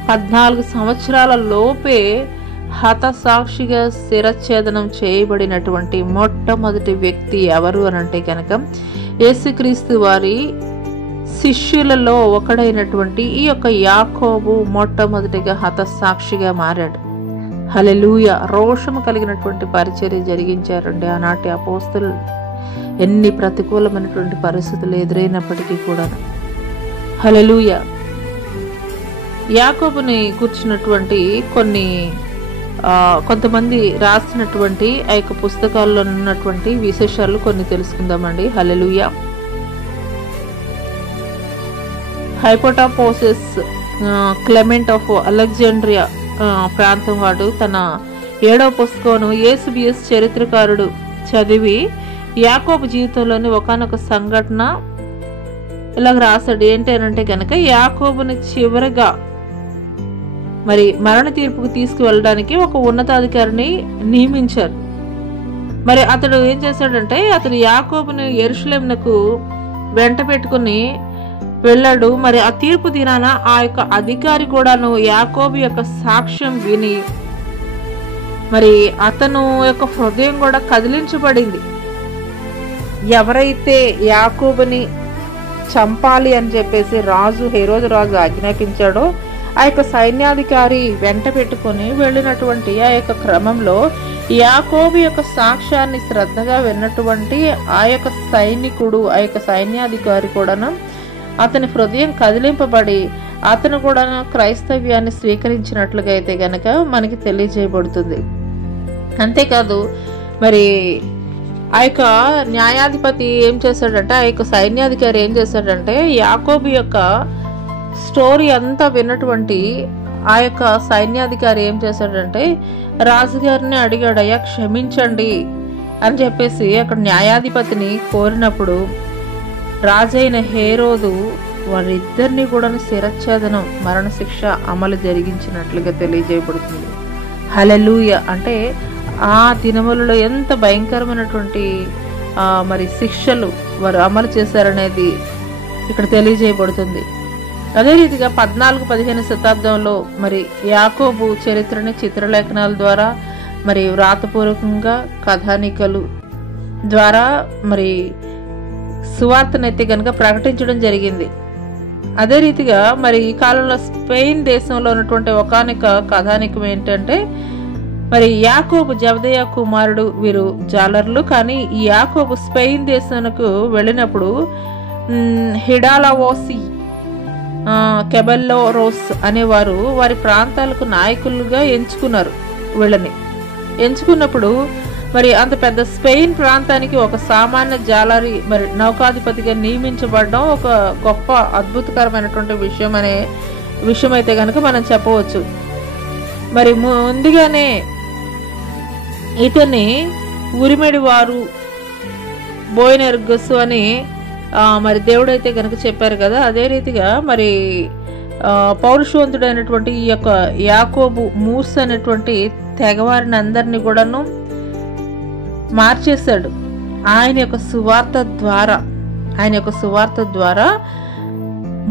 14 సంవత్సరాల లోపే హతసాక్షిగా శిరచ్ఛేదనం చేయబడినటువంటి మొట్టమొదటి వ్యక్తి ఎవరు అనంటే కనుక యేసుక్రీస్తు వారి శిష్యులలో ఒకడైనటువంటి ఈ యొక్క యాకోబు మొట్టమొదటిగా హతసాక్షిగా మారాడు. హల్లెలూయా. రోషము కలిగినటువంటి పరిచర్య జరిగించారండి ఆనాటి అపోస్తలు. ఎన్ని ప్రతికూలమైనటువంటి పరిస్థితులు ఎదురైనప్పటికీ కూడా. హల్లెలూయా. యాకోబుని కూర్చున్నటువంటి కొంతమంది రాసినటువంటి ఆ యొక్క పుస్తకాల్లో ఉన్నటువంటి విశేషాలు కొన్ని తెలుసుకుందామండి. హల్లెలూయా. హైపోటాపోసెస్ క్లెమెంట్ ఆఫ్ అలెగ్జాండ్రియా ప్రాంతం వాడు తన 7వ పుస్తకం యేసుబియస్ చరిత్రకారుడు చదివి యాకోబు జీవితంలోని ఒకానొక సంఘటన ఇలాగ రాశాడు. ఏంటంటే కనుక యాకోబుని చివరిగా మరి మరణ తీర్పుకు తీసుకువెళ్ళడానికి ఒక ఉన్నతాధికారిని నియమించారు. మరి అతడు ఏం చేశాడంటే అతడు యాకోబుని యెరూషలేమునకు వెంట పెట్టుకుని వెళ్ళాడు. మరి ఆ తీర్పు దినాన ఆ యొక్క అధికారి కూడాను యాకోబు యొక్క సాక్ష్యం విని మరి అతను యొక్క హృదయం కూడా కదిలించబడింది. ఎవరైతే యాకోబుని చంపాలి అని చెప్పేసి హేరోదు రాజు ఆజ్ఞాపించాడో ఆ యొక్క సైన్యాధికారి వెంట పెట్టుకుని వెళ్ళినటువంటి ఆ యొక్క క్రమంలో యాకోబు యొక్క సాక్ష్యాన్ని శ్రద్ధగా విన్నటువంటి ఆ యొక్క సైనికుడు, ఆ యొక్క సైన్యాధికారి కూడాను అతని హృదయం కదిలింపబడి అతను కూడా క్రైస్తవ్యాన్ని స్వీకరించినట్లుగా అయితే గనక మనకి తెలియజేయబడుతుంది. అంతేకాదు మరి ఆ యొక్క న్యాయాధిపతి ఏం చేశాడంటే, ఆ యొక్క సైన్యాధికారి ఏం చేశాడంటే యాకోబు యొక్క స్టోరీ అంతా విన్నటువంటి ఆ యొక్క సైన్యాధికారి ఏం చేశాడంటే రాజుగారిని అడిగాడు, అయ్యా క్షమించండి అని చెప్పేసి అక్కడ న్యాయాధిపతిని కోరినప్పుడు రాజైన హేరోదు వారిద్దరిని కూడా శిరచ్ఛేదనం మరణశిక్ష అమలు జరిగించినట్లుగా తెలియజేయబడుతుంది. హల్లెలూయా. అంటే ఆ దినములలో ఎంత భయంకరమైనటువంటి మరి శిక్షలు వారు అమలు చేశారనేది ఇక్కడ తెలియజేయబడుతుంది. అదే రీతిగా 14-15 శతాబ్దంలో మరి యాకోబు చరిత్రని చిత్రలేఖనాల ద్వారా మరి వ్రాతపూర్వకంగా కథానికలు ద్వారా మరి సువార్తనైతే కనుక ప్రకటించడం జరిగింది. అదే రీతిగా మరి ఈ కాలంలో స్పెయిన్ దేశంలో ఉన్నటువంటి ఒకానొక కథానికం ఏంటంటే మరి యాకోబు జబదయ కుమారుడు, వీరు జాలర్లు. కానీ ఈ యాకోబు స్పెయిన్ దేశానికి వెళ్ళినప్పుడు హిడాలవోసి, కెబెల్లో రోస్ అనేవారు వారి ప్రాంతాలకు నాయకులుగా ఎంచుకున్నారు. వీళ్ళని ఎంచుకున్నప్పుడు మరి అంత పెద్ద స్పెయిన్ ప్రాంతానికి ఒక సామాన్య జాలరి మరి నౌకాధిపతిగా నియమించబడడం ఒక గొప్ప అద్భుతకరమైనటువంటి విషయం అయితే కనుక మనం చెప్పవచ్చు. మరి ముందుగానే ఇతన్ని ఉరిమెడి వారు బోయనెర్గస్సు అని మరి దేవుడైతే కనుక చెప్పారు కదా. అదే రీతిగా మరి పౌరుషవంతుడైనటువంటి ఈ యొక్క యాకోబు మూస్ అనేటువంటి తెగవారిని అందరినీ కూడాను మార్చేశాడు. ఆయన యొక్క సువార్త ద్వారా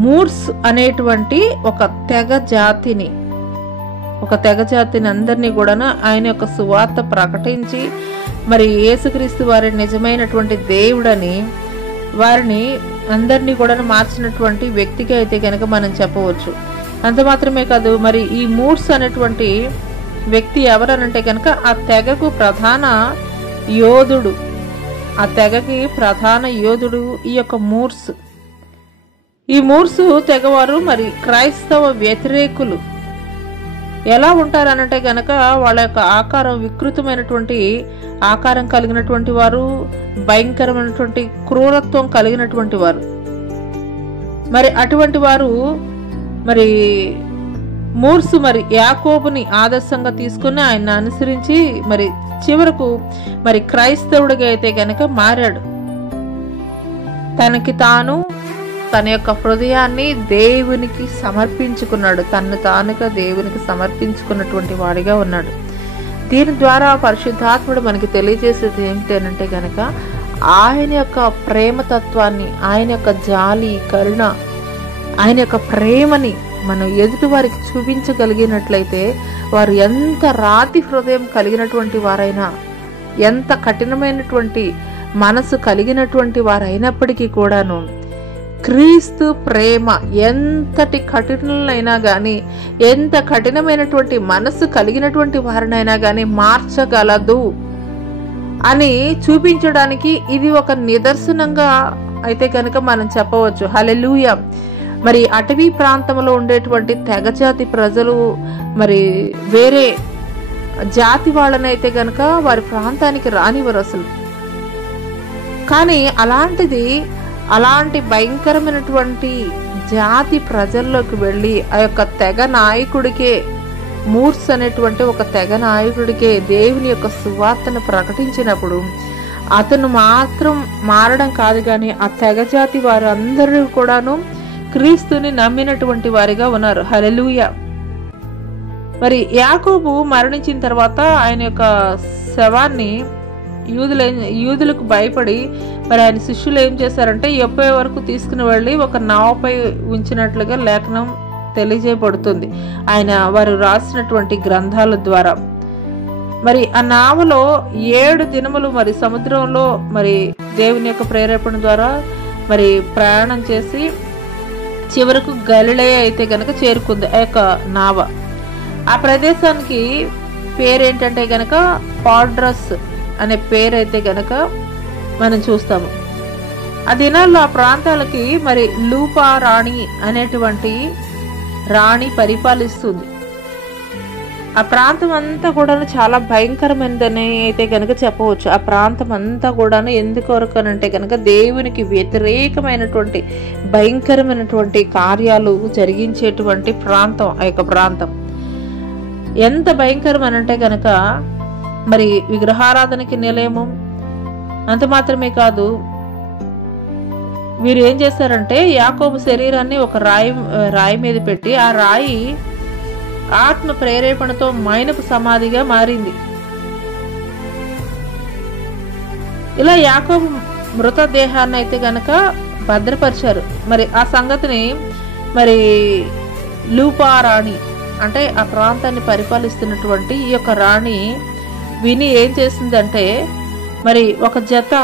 మూర్స్ అనేటువంటి ఒక తెగ జాతిని అందరినీ కూడాను ఆయన యొక్క సువార్త ప్రకటించి మరి యేసుక్రీస్తు వారి నిజమైనటువంటి దేవుడని వారిని అందరినీ కూడా మార్చినటువంటి వ్యక్తిగా అయితే కనుక మనం చెప్పవచ్చు. అంత మాత్రమే కాదు, మరి ఈ మూర్స్ అనేటువంటి వ్యక్తి ఎవరనంటే కనుక ఆ తెగకు ప్రధాన యోధుడు ఈ యొక్క మూర్స్. ఈ మూర్సు తెగవారు మరి క్రైస్తవ వ్యతిరేకులు. ఎలా ఉంటారనంటే గనక వాళ్ళ యొక్క ఆకారం వికృతమైనటువంటి ఆకారం కలిగినటువంటి వారు, భయంకరమైనటువంటి క్రూరత్వం కలిగినటువంటి వారు. మరి అటువంటి వారు మరి మూర్సు మరి యాకోబుని ఆదర్శంగా తీసుకుని ఆయన అనుసరించి మరి చివరకు మరి క్రైస్తవుడిగా అయితే గనక మారాడు. తనకి తాను తన యొక్క హృదయాన్ని దేవునికి సమర్పించుకున్నాడు. తను తానుగా దేవునికి సమర్పించుకున్నటువంటి వాడిగా ఉన్నాడు. దీని ద్వారా పరిశుద్ధాత్ముడు మనకి తెలియజేసేది ఏంటంటే గనక ఆయన యొక్క ప్రేమతత్వాన్ని, ఆయన యొక్క జాలి, కరుణ, ఆయన యొక్క ప్రేమని మనం ఎదుటి వారికి చూపించగలిగినట్లయితే వారు ఎంత రాతి హృదయం కలిగినటువంటి వారైనా, ఎంత కఠినమైనటువంటి మనసు కలిగినటువంటి వారైనప్పటికీ కూడాను క్రీస్తు ప్రేమ ఎంతటి కఠినలైనా కానీ, ఎంత కఠినమైనటువంటి మనసు కలిగినటువంటి వారినైనా కానీ మార్చగలదు అని చూపించడానికి ఇది ఒక నిదర్శనంగా అయితే కనుక మనం చెప్పవచ్చు. హల్లెలూయా. మరి అటవీ ప్రాంతంలో ఉండేటువంటి తెగజాతి ప్రజలు మరి వేరే జాతి వాళ్ళనైతే కనుక వారి ప్రాంతానికి రానివ్వరు అసలు. కానీ అలాంటి భయంకరమైనటువంటి జాతి ప్రజల్లోకి వెళ్ళి ఆ యొక్క తెగ నాయకుడికే, మూర్స్ అనేటువంటి ఒక తెగ నాయకుడికే దేవుని యొక్క సువార్తను ప్రకటించినప్పుడు అతను మాత్రం మారడం కాదు కానీ ఆ తెగ జాతి వారందరూ కూడాను క్రీస్తుని నమ్మినటువంటి వారిగా ఉన్నారు. హల్లెలూయా. మరి యాకోబు మరణించిన తర్వాత ఆయన యొక్క శవాన్ని యూదులకు భయపడి మరి ఆయన శిష్యులు ఏం చేశారంటే యొప్పే వరకు తీసుకుని వెళ్ళి ఒక నావపై ఉంచినట్లుగా లేఖనం తెలియజేయబడుతుంది వారు రాసినటువంటి గ్రంథాల ద్వారా. మరి ఆ నావలో 7 దినములు మరి సముద్రంలో మరి దేవుని యొక్క ప్రేరేపణ ద్వారా మరి ప్రయాణం చేసి చివరకు గలిలయ అయితే గనక చేరుకుంది ఆ యొక్క నావ. ఆ ప్రదేశానికి పేరేంటంటే గనక పాడ్రస్ అనే పేరైతే గనక మనం చూస్తాము. ఆ దినాల్లో ఆ ప్రాంతాలకి మరి లూపా రాణి అనేటువంటి రాణి పరిపాలిస్తుంది. ఆ ప్రాంతం అంతా కూడా చాలా భయంకరమైనదని అయితే గనక చెప్పవచ్చు. ఆ ప్రాంతం అంతా కూడా ఎందుకొరకనంటే గనక దేవునికి వ్యతిరేకమైనటువంటి భయంకరమైనటువంటి కార్యాలు జరిగించేటువంటి ప్రాంతం ఆ యొక్క ప్రాంతం. ఎంత భయంకరం అనంటే గనక మరి విగ్రహారాధనకి నిలయము. అంత మాత్రమే కాదు, వీరు ఏం చేశారంటే యాకోబు శరీరాన్ని ఒక రాయి మీద పెట్టి ఆ రాయి ఆత్మ ప్రేరేపణతో మైనపు సమాధిగా మారింది. ఇలా యాకోబు మృతదేహాన్ని అయితే గనక భద్రపరిచారు. మరి ఆ సంగతిని మరి లూపా రాణి అంటే ఆ ప్రాంతాన్ని పరిపాలిస్తున్నటువంటి ఈ యొక్క రాణి విని ఏం చేసిందంటే మరి ఒక జత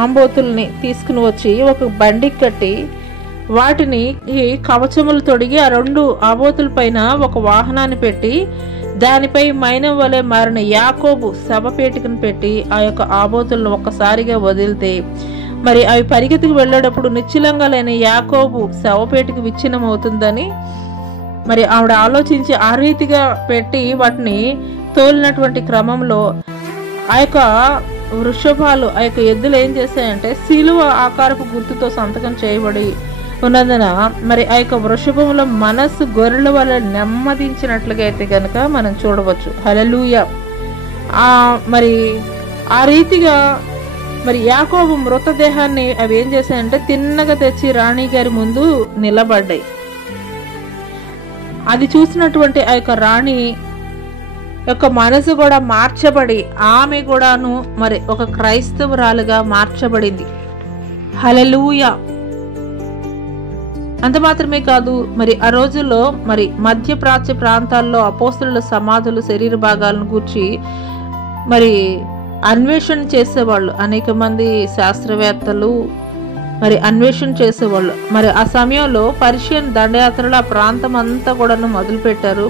ఆంబోతుల్ని తీసుకుని వచ్చి ఒక బండికి కట్టి వాటిని ఈ కవచములు తొడిగి ఆ 2 ఆబోతుల పైన ఒక వాహనాన్ని పెట్టి దానిపై మైనం వలె మారిన యాకోబు శవపేటికను పెట్టి ఆ యొక్క ఆబోతులను ఒక్కసారిగా వదిలితే మరి అవి పరిగెత్తుకు వెళ్ళేటప్పుడు నిశ్చలంగా లేని యాకోబు శవపేటిక విచ్ఛిన్నం అవుతుందని మరి ఆవిడ ఆలోచించి ఆ రీతిగా పెట్టి వాటిని తోలినటువంటి క్రమంలో ఆ యొక్క వృషభాలు, ఆ యొక్క ఎద్దులు ఏం చేశాయంటే శిలువ ఆకారపు గుర్తుతో సంతకం చేయబడి ఉన్నందున మరి ఆ యొక్క వృషభంలో మనస్సు గొర్రెల వల్ల నెమ్మదించినట్లుగా అయితే కనుక మనం చూడవచ్చు. హల్లెలూయా. మరి ఆ రీతిగా మరి యాకోబు మృతదేహాన్ని అవి ఏం చేశాయంటే తిన్నగా తెచ్చి రాణి గారి ముందు నిలబడ్డాయి. అది చూసినటువంటి ఆ యొక్క రాణి యొక్క మనసు కూడా మార్చబడి ఆమె కూడాను మరి ఒక క్రైస్తవురాలుగా మార్చబడింది. హల్లెలూయా. అంత మాత్రమే కాదు, మరి ఆ రోజుల్లో మరి మధ్యప్రాచ్య ప్రాంతాల్లో అపోస్తలుల సమాధులు శరీర భాగాలను గూర్చి మరి అన్వేషణ చేసేవాళ్ళు. అనేక మంది శాస్త్రవేత్తలు మరి అన్వేషణ చేసేవాళ్ళు. మరి ఆ సమయంలో పర్షియన్ దండయాత్రలు ఆ ప్రాంతం అంతా కూడా మొదలు పెట్టారు.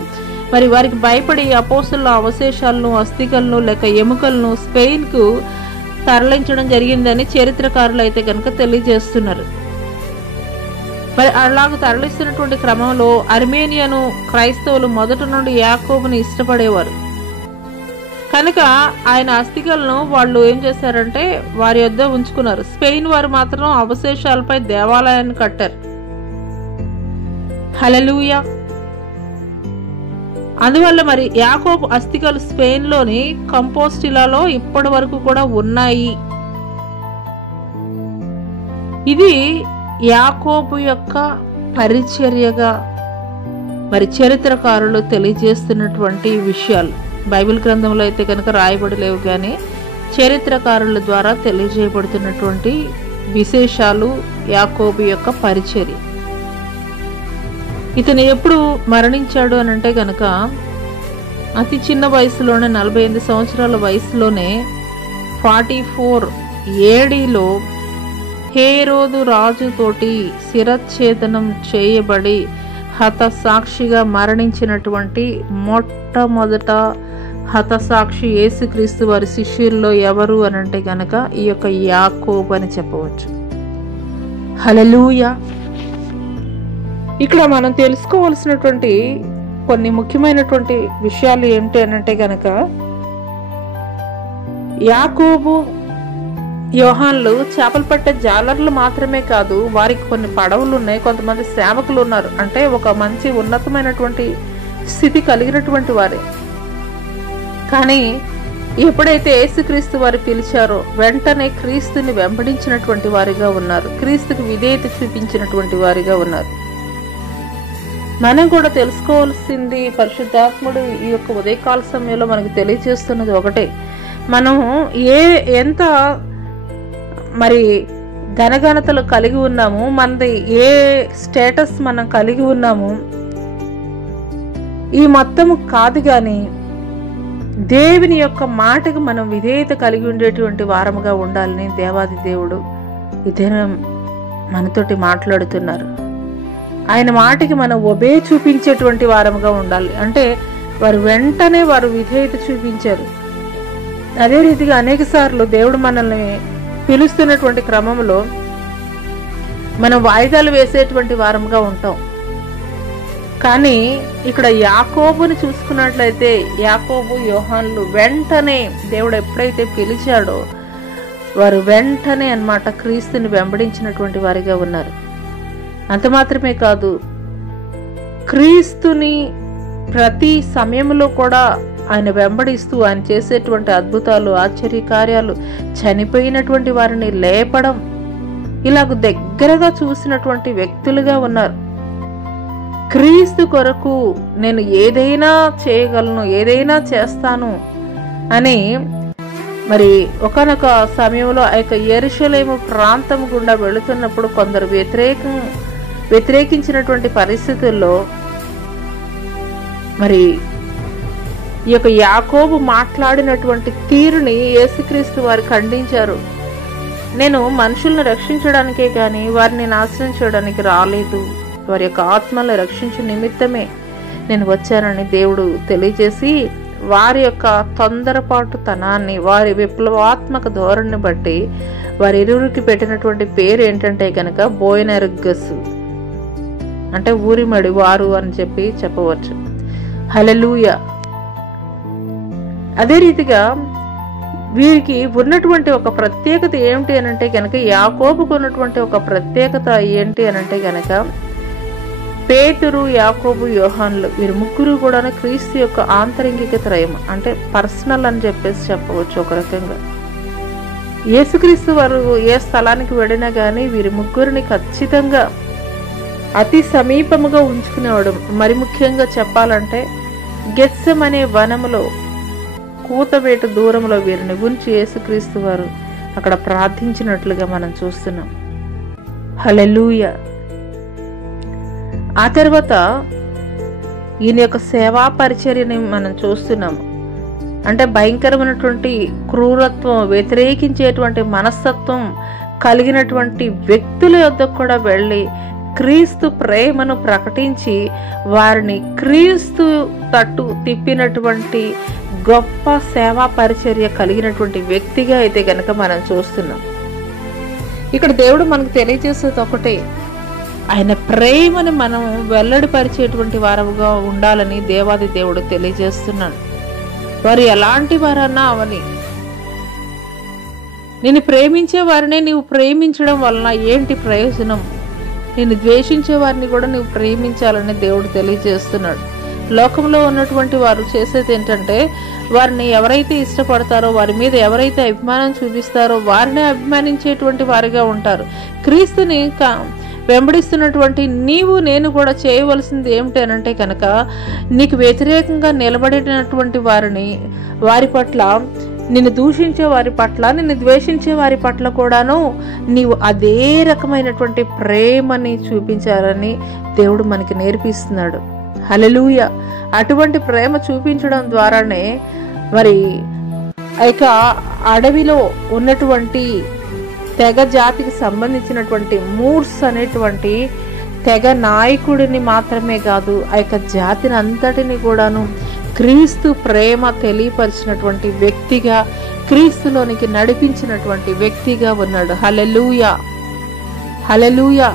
మరి వారికి భయపడి అపోస్తలుల అవశేషాలను, అస్థికలను లేక ఎముకలను స్పెయిన్కు తరలించడం జరిగిందని చరిత్రకారులు అయితే కనుక తెలియజేస్తున్నారు. మరి అలాగ తరలిస్తున్నటువంటి క్రమంలో అర్మేనియను క్రైస్తవులు మొదటి నుండి యాకోబుని ఇష్టపడేవారు కనుక ఆయన అస్థికలను వాళ్ళు ఏం చేశారంటే వారి వద్ద ఉంచుకున్నారు. స్పెయిన్ వారు మాత్రం అవశేషాలపై దేవాలయాన్ని కట్టారు. హల్లెలూయా. అందువల్ల మరి యాకోబు అస్థికలు స్పెయిన్లోని కంపోస్టిలాలో ఇప్పటి వరకు కూడా ఉన్నాయి. ఇది యాకోబు యొక్క పరిచర్యగా మరి చరిత్రకారులు తెలియజేస్తున్నటువంటి విషయాలు. బైబిల్ గ్రంథంలో అయితే కనుక రాయబడలేవు, కానీ చరిత్రకారుల ద్వారా తెలియజేయబడుతున్నటువంటి విశేషాలు యాకోబు యొక్క పరిచర్య. ఇతను ఎప్పుడు మరణించాడు అని అంటే కనుక అతి చిన్న వయసులోనే 48 సంవత్సరాల వయసులోనే 44 ADలో హేరోదు రాజుతోటి శిరచ్ఛేదనం చేయబడి హతసాక్షిగా మరణించినటువంటి మొట్టమొదట హతసాక్షి యేసుక్రీస్తు వారి శిష్యుల్లో ఎవరు అని అంటే కనుక ఈ యొక్క యాకోబు అని చెప్పవచ్చు. హల్లెలూయా. ఇక్కడ మనం తెలుసుకోవాల్సినటువంటి కొన్ని ముఖ్యమైనటువంటి విషయాలు ఏంటి అని అంటే కనుక యాకోబు యోహాన్లు చేపలు పట్టే జాలర్లు మాత్రమే కాదు, వారికి కొన్ని పడవలు ఉన్నాయి, కొంతమంది సేవకులు ఉన్నారు. అంటే ఒక మంచి ఉన్నతమైనటువంటి స్థితి కలిగినటువంటి వారే. కానీ ఎప్పుడైతే యేసుక్రీస్తు వారు పిలిచారో వెంటనే క్రీస్తుని వెంబడించినటువంటి వారిగా ఉన్నారు, క్రీస్తుకు విధేయత చూపించినటువంటి వారిగా ఉన్నారు. మనం కూడా తెలుసుకోవాల్సింది, పరిశుద్ధాత్ముడు ఈ యొక్క ఉదయకాల సమయంలో మనకు తెలియజేస్తున్నది ఒకటే, మనం ఎంత మరి ఘనఘనతలు కలిగి ఉన్నాము, మనది ఏ స్టేటస్ మనం కలిగి ఉన్నాము, ఈ మొత్తము కాదు, కానీ దేవుని యొక్క మాటకు మనం విధేయత కలిగి ఉండేటువంటి వారముగా ఉండాలని దేవాది దేవుడు ఇదే మనతోటి మాట్లాడుతున్నారు. ఆయన మాటకి మనం ఒబే చూపించేటువంటి వారముగా ఉండాలి. అంటే వారు వెంటనే విధేయత చూపించారు. అదే రీతిగా అనేక సార్లు దేవుడు మనల్ని పిలుస్తున్నటువంటి క్రమంలో మనం వాయిదాలు వేసేటువంటి వారముగా ఉంటాం. కానీ ఇక్కడ యాకోబుని చూసుకున్నట్లయితే యాకోబు యోహాన్లు వెంటనే దేవుడు ఎప్పుడైతే పిలిచాడో వారు వెంటనే అన్నమాట క్రీస్తుని వెంబడించినటువంటి వారిగా ఉన్నారు. అంత మాత్రమే కాదు, క్రీస్తుని ప్రతి సమయంలో కూడా ఆయన వెంబడిస్తూ ఆయన చేసేటువంటి అద్భుతాలు, ఆశ్చర్య కార్యాలు, చనిపోయినటువంటి వారిని లేపడం, ఇలాగ దగ్గరగా చూసినటువంటి వ్యక్తులుగా ఉన్నారు. క్రీస్తు కొరకు నేను ఏదైనా చేయగలను, ఏదైనా చేస్తాను అని మరి ఒకానొక సమయంలో ఆ యొక్క యెరూషలేము ప్రాంతం గుండా వెళుతున్నప్పుడు కొందరు వ్యతిరేకించినటువంటి పరిస్థితుల్లో మరి ఈ యొక్క యాకోబు మాట్లాడినటువంటి తీరుని యేసుక్రీస్తు వారు ఖండించారు. నేను మనుషులను రక్షించడానికే కానీ వారిని నాశనం చేయడానికి రాలేదు, వారి యొక్క ఆత్మలను రక్షించే నిమిత్తమే నేను వచ్చానని దేవుడు తెలియజేసి వారి యొక్క తొందరపాటుతనాన్ని, వారి విప్లవాత్మక ధోరణిని బట్టి వారి ఇరువురికి పెట్టినటువంటి పేరు ఏంటంటే కనుక బోయనెర్గసు, అంటే ఊరిమడి వారు అని చెప్పవచ్చు. హల్లెలూయా. అదే రీతిగా వీరికి ఉన్నటువంటి ఒక ప్రత్యేకత ఏమిటి అనంటే కనుక, యాకోబుకు ఉన్నటువంటి ఒక ప్రత్యేకత ఏంటి అనంటే కనుక పేతురు, యాకోబు, యోహాన్లు వీరు ముగ్గురు కూడా క్రీస్తు యొక్క ఆంతరంగిక త్రయం, అంటే పర్సనల్ అని చెప్పేసి చెప్పవచ్చు. ఒక రకంగా యేసుక్రీస్తు వారు ఏ స్థలానికి వెళ్ళినా కానీ వీరి ముగ్గురిని ఖచ్చితంగా అతి సమీపముగా ఉంచుకునేవాడు. మరి ముఖ్యంగా చెప్పాలంటే గెత్సెమనే వనములో కూతవేటు దూరంలో వీరిని ఉంచి యేసుక్రీస్తు వారు అక్కడ ప్రార్థించినట్లుగా మనం చూస్తున్నాం. హల్లెలూయా. ఆ తర్వాత ఈయన యొక్క సేవా పరిచర్యని మనం చూస్తున్నాము. అంటే భయంకరమైనటువంటి క్రూరత్వం, వ్యతిరేకించేటువంటి మనస్తత్వం కలిగినటువంటి వ్యక్తుల యొద్దకు కూడా వెళ్ళి క్రీస్తు ప్రేమను ప్రకటించి వారిని క్రీస్తు తట్టు తిప్పినటువంటి గొప్ప సేవా పరిచర్య కలిగినటువంటి వ్యక్తిగా అయితే గనక మనం చూస్తున్నాం. ఇక్కడ దేవుడు మనకు తెలియజేసేది ఒకటే, ఆయన ప్రేమను మనం వెల్లడిపరిచేటువంటి వారముగా ఉండాలని దేవాది దేవుడు తెలియజేస్తున్నాడు. వారు ఎలాంటి వారన్నా అవని, నిన్ను ప్రేమించే వారినే నీవు ప్రేమించడం వలన ఏంటి ప్రయోజనం? నిన్ను ద్వేషించే వారిని కూడా నువ్వు ప్రేమించాలని దేవుడు తెలియజేస్తున్నాడు. లోకంలో ఉన్నటువంటి వారు చేసేది ఏంటంటే, వారిని ఎవరైతే ఇష్టపడతారో, వారి మీద ఎవరైతే అభిమానం చూపిస్తారో వారినే అభిమానించేటువంటి వారిగా ఉంటారు. క్రీస్తుని వెంబడిస్తున్నటువంటి నీవు నేను కూడా చేయవలసింది ఏమిటనంటే కనుక, నీకు వ్యతిరేకంగా నిలబడినటువంటి వారి పట్ల, నిన్ను దూషించే వారి పట్ల, నిన్ను ద్వేషించే వారి పట్ల కూడాను నీవు అదే రకమైనటువంటి ప్రేమని చూపించాలని దేవుడు మనకి నేర్పిస్తున్నాడు. హల్లెలూయా. అటువంటి ప్రేమ చూపించడం ద్వారానే మరి ఇక అడవిలో ఉన్నటువంటి తెగ జాతికి సంబంధించినటువంటి మూర్స్ అనేటువంటి తెగ నాయకుడిని మాత్రమే కాదు, ఆ యొక్క జాతిని అంతటిని కూడాను క్రీస్తు ప్రేమ తెలియపరిచినటువంటి వ్యక్తిగా, క్రీస్తులోనికి నడిపించినటువంటి వ్యక్తిగా ఉన్నాడు. హల్లెలూయా, హల్లెలూయా.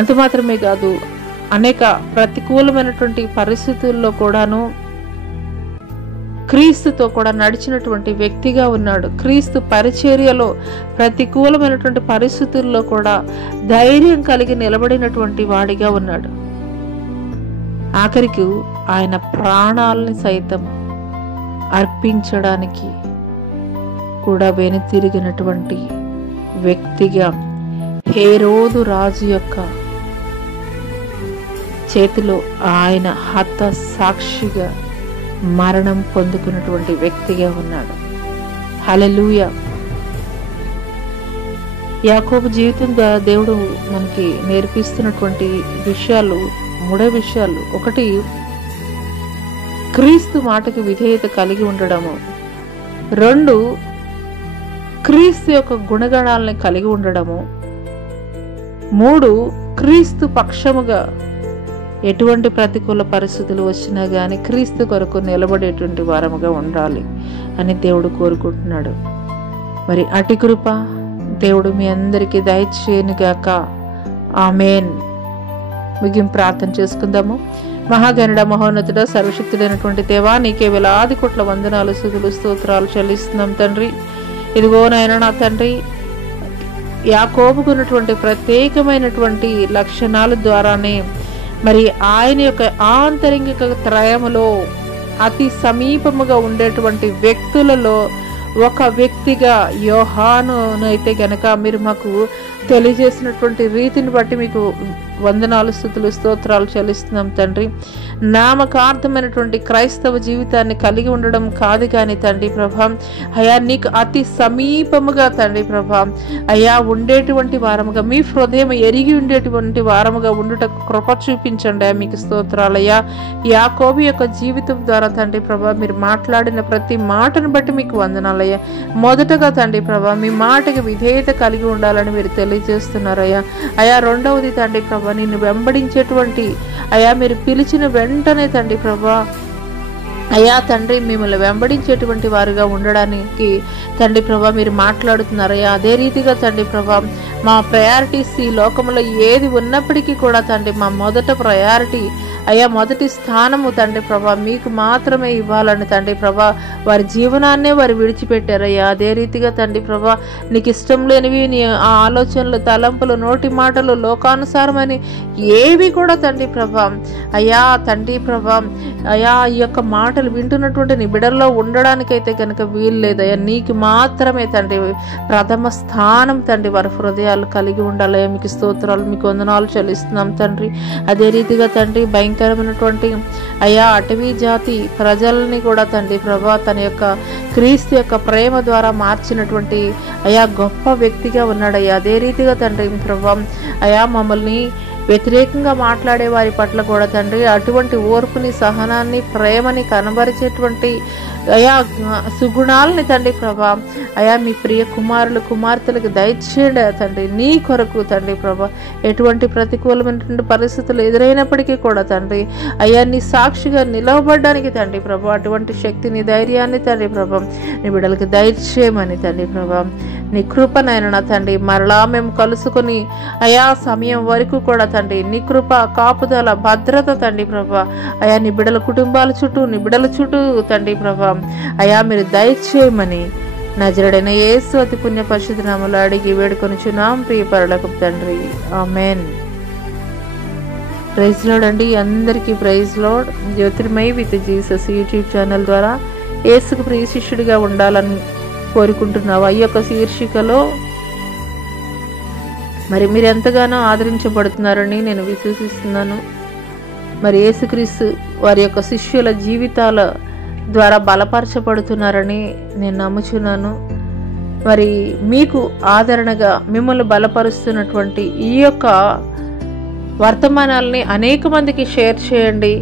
అంత మాత్రమే కాదు, అనేక ప్రతికూలమైనటువంటి పరిస్థితుల్లో కూడాను క్రీస్తుతో కూడా నడిచినటువంటి వ్యక్తిగా ఉన్నాడు. క్రీస్తు పరిచర్యలో ప్రతికూలమైనటువంటి పరిస్థితుల్లో కూడా ధైర్యం కలిగి నిలబడినటువంటి వాడిగా ఉన్నాడు. ఆఖరికి ఆయన ప్రాణాలని సైతం అర్పించడానికి కూడా వెనుతిరిగినటువంటి వ్యక్తిగా, హేరోదు రాజు యొక్క చేతిలో ఆయన హత సాక్షిగా మరణం పొందుకున్నటువంటి వ్యక్తిగా ఉన్నాడు. హల్లెలూయా. యాకోబు జీవితం దేవుడు మనకి నేర్పిస్తున్నటువంటి విషయాలు 3 విషయాలు. ఒకటి, క్రీస్తు మాటకి విధేయత కలిగి ఉండడము. 2, క్రీస్తు యొక్క గుణగణాలని కలిగి ఉండడము. 3, క్రీస్తు పక్షముగా ఎటువంటి ప్రతికూల పరిస్థితులు వచ్చినా కానీ క్రీస్తు కొరకు నిలబడేటువంటి వారముగా ఉండాలి అని దేవుడు కోరుకుంటున్నాడు. మరి అటి కృప దేవుడు మీ అందరికీ దయచేయునుగాక. ఆమేన్. ముగింపు ప్రార్థన చేసుకుందాము. మహాగణుడ, మహోన్నతుడ, సర్వశక్తుడైనటువంటి దేవా, నీకే వేలాది కోట్ల వందనాలు, స్తుతులు, స్తోత్రాలు చెల్లిస్తున్నాం తండ్రి. ఇదిగో నాయన నా తండ్రి, యాకోబుకున్నటువంటి ప్రత్యేకమైనటువంటి లక్షణాల ద్వారానే మరి ఆయన యొక్క ఆంతరంగిక త్రయములో అతి సమీపముగా ఉండేటువంటి వ్యక్తులలో ఒక వ్యక్తిగా యోహానునైతే గనక మీరు మాకు తెలియజేసినటువంటి రీతిని బట్టి మీకు వందనాలు, స్తుతులు, స్తోత్రాలు చెల్లిస్తున్నాం తండ్రి. నామకార్థమైనటువంటి క్రైస్తవ జీవితాన్ని కలిగి ఉండడం కాదు కానీ తండ్రి ప్రభా, అయా నీకు అతి సమీపముగా తండ్రి ప్రభా అయా ఉండేటువంటి వారముగా, మీ హృదయం ఎరిగి ఉండేటువంటి వారముగా ఉండుటకు కృప చూపించండి. మీకు స్తోత్రాలయ్యా. యాకోబు యొక్క జీవితం ద్వారా తండ్రి ప్రభా మీరు మాట్లాడిన ప్రతి మాటను బట్టి మీకు వందనాలయ్యా. మొదటగా తండ్రి ప్రభా మీ మాటకి విధేయత కలిగి ఉండాలని మీరు తెలియజేస్తున్నారయ్యా. అయా రెండవది తండ్రి ప్రభా నిన్ను వెంబడించేటువంటి అయా మీరు పిలిచిన వెంటనే తండ్రి ప్రభా అయా తండ్రి మిమ్మల్ని వెంబడించేటువంటి వారుగా ఉండడానికి తండ్రి ప్రభా మీరు మాట్లాడుతున్నారయ్యా. అదే రీతిగా తండ్రి ప్రభా మా ప్రయారిటీస్ ఈ లోకంలో ఏది ఉన్నప్పటికీ కూడా తండ్రి మా మొదట ప్రయారిటీ అయ్యా మొదటి స్థానము తండ్రి ప్రభా మీకు మాత్రమే ఇవ్వాలని తండ్రి ప్రభా వారి జీవనాన్నే వారు విడిచిపెట్టారయ్యా. అదే రీతిగా తండ్రి ప్రభా నీకు ఇష్టం లేనివి నీ ఆ ఆలోచనలు, తలంపులు, నోటి మాటలు, లోకానుసారమని ఏవి కూడా తండ్రి ప్రభా అయ్యా తండ్రి ప్రభా అయ్యా ఈ యొక్క మాటలు వింటున్నటువంటి నీ బిడ్డల్లో ఉండడానికైతే కనుక వీలు లేదయ్యా. నీకు మాత్రమే తండ్రి ప్రథమ స్థానం తండ్రి వారి హృదయాలు కలిగి ఉండాలయ్యా. మీకు స్తోత్రాలు, మీకు వందనాలు చెల్లిస్తున్నాం తండ్రి. అదే రీతిగా తండ్రి భయంకరమైనటువంటి అయ్యా అటవీ జాతి ప్రజల్ని కూడా తండ్రి ప్రభా తన యొక్క క్రీస్తు యొక్క ప్రేమ ద్వారా మార్చినటువంటి అయా గొప్ప వ్యక్తిగా ఉన్నాడయ్యా. అదే రీతిగా తండ్రి ప్రభా అయా మమ్మల్ని వ్యతిరేకంగా మాట్లాడే వారి పట్ల కూడా తండ్రి అటువంటి ఓర్పుని, సహనాన్ని, ప్రేమని కనబరిచేటువంటి అయా సుగుణాలని తండ్రి ప్రభా అయా మీ ప్రియ కుమారులు, కుమార్తెలకు దయచేయండి తండ్రి. నీ కొరకు తండ్రి ప్రభా ఎటువంటి ప్రతికూలమైనటువంటి పరిస్థితులు ఎదురైనప్పటికీ కూడా తండ్రి అయా నీ సాక్షిగా నిలవబడ్డానికి తండ్రి ప్రభా అటువంటి శక్తిని, ధైర్యాన్ని తండ్రి ప్రభా నీ బిడ్డలకు దయచేయమని తండ్రి ప్రభా నీ కృపనైనా నా తండ్రి మరలా మేము కలుసుకొని అయా సమయం వరకు కూడా తండ్రి నీ కృప, కాపుదల, భద్రత తండ్రి ప్రభా అయా నీ బిడ్డల కుటుంబాల చుట్టూ, నీ బిడ్డల చుట్టూ తండ్రి ప్రభా అయా మీరు దయచేయమని నజరుడైన యేసు అతి పుణ్య పరిశుద్ధ నామములో అడిగి వేడుకొనుచున్నాం ప్రియ పరలోకపు తండ్రి, ఆమేన్. ప్రైజ్ లార్డ్ అండి, అందరికీ praise lord. Jyothirmayi with Jesus YouTube channel ద్వారా యేసుకు ప్రియ శిష్యుడిగా ఉండాలని కోరుకుంటున్నావా? ఈ యొక్క శీర్షికలో మరి మీరు ఎంతగానో ఆదరించబడుతున్నారని నేను విశ్వసిస్తున్నాను. మరి యేసుక్రీస్తు వారి యొక్క శిష్యుల జీవితాల ద్వారా బలపరచబడుతున్నారని నేను నమ్ముచున్నాను. మరి మీకు ఆదరణగా మిమ్మల్ని బలపరుస్తున్నటువంటి ఈ యొక్క వర్తమానాలని అనేక మందికి షేర్ చేయండి.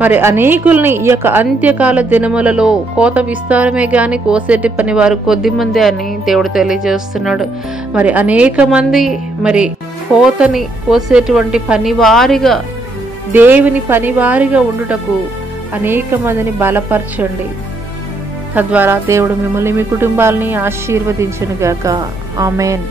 మరి అనేకుల్ని ఈ యొక్క అంత్యకాల దినములలో కోత విస్తారమే గాని కోసేటి పని వారు కొద్ది మంది అని దేవుడు తెలియజేస్తున్నాడు. మరి అనేక మంది మరి కోతని కోసేటువంటి పనివారిగా, దేవుని పనివారిగా ఉండుటకు అనేక మందిని బలపరచండి. తద్వారా దేవుడు మిమ్మల్ని, మీ కుటుంబాలని ఆశీర్వదించును గాక. ఆమేన్.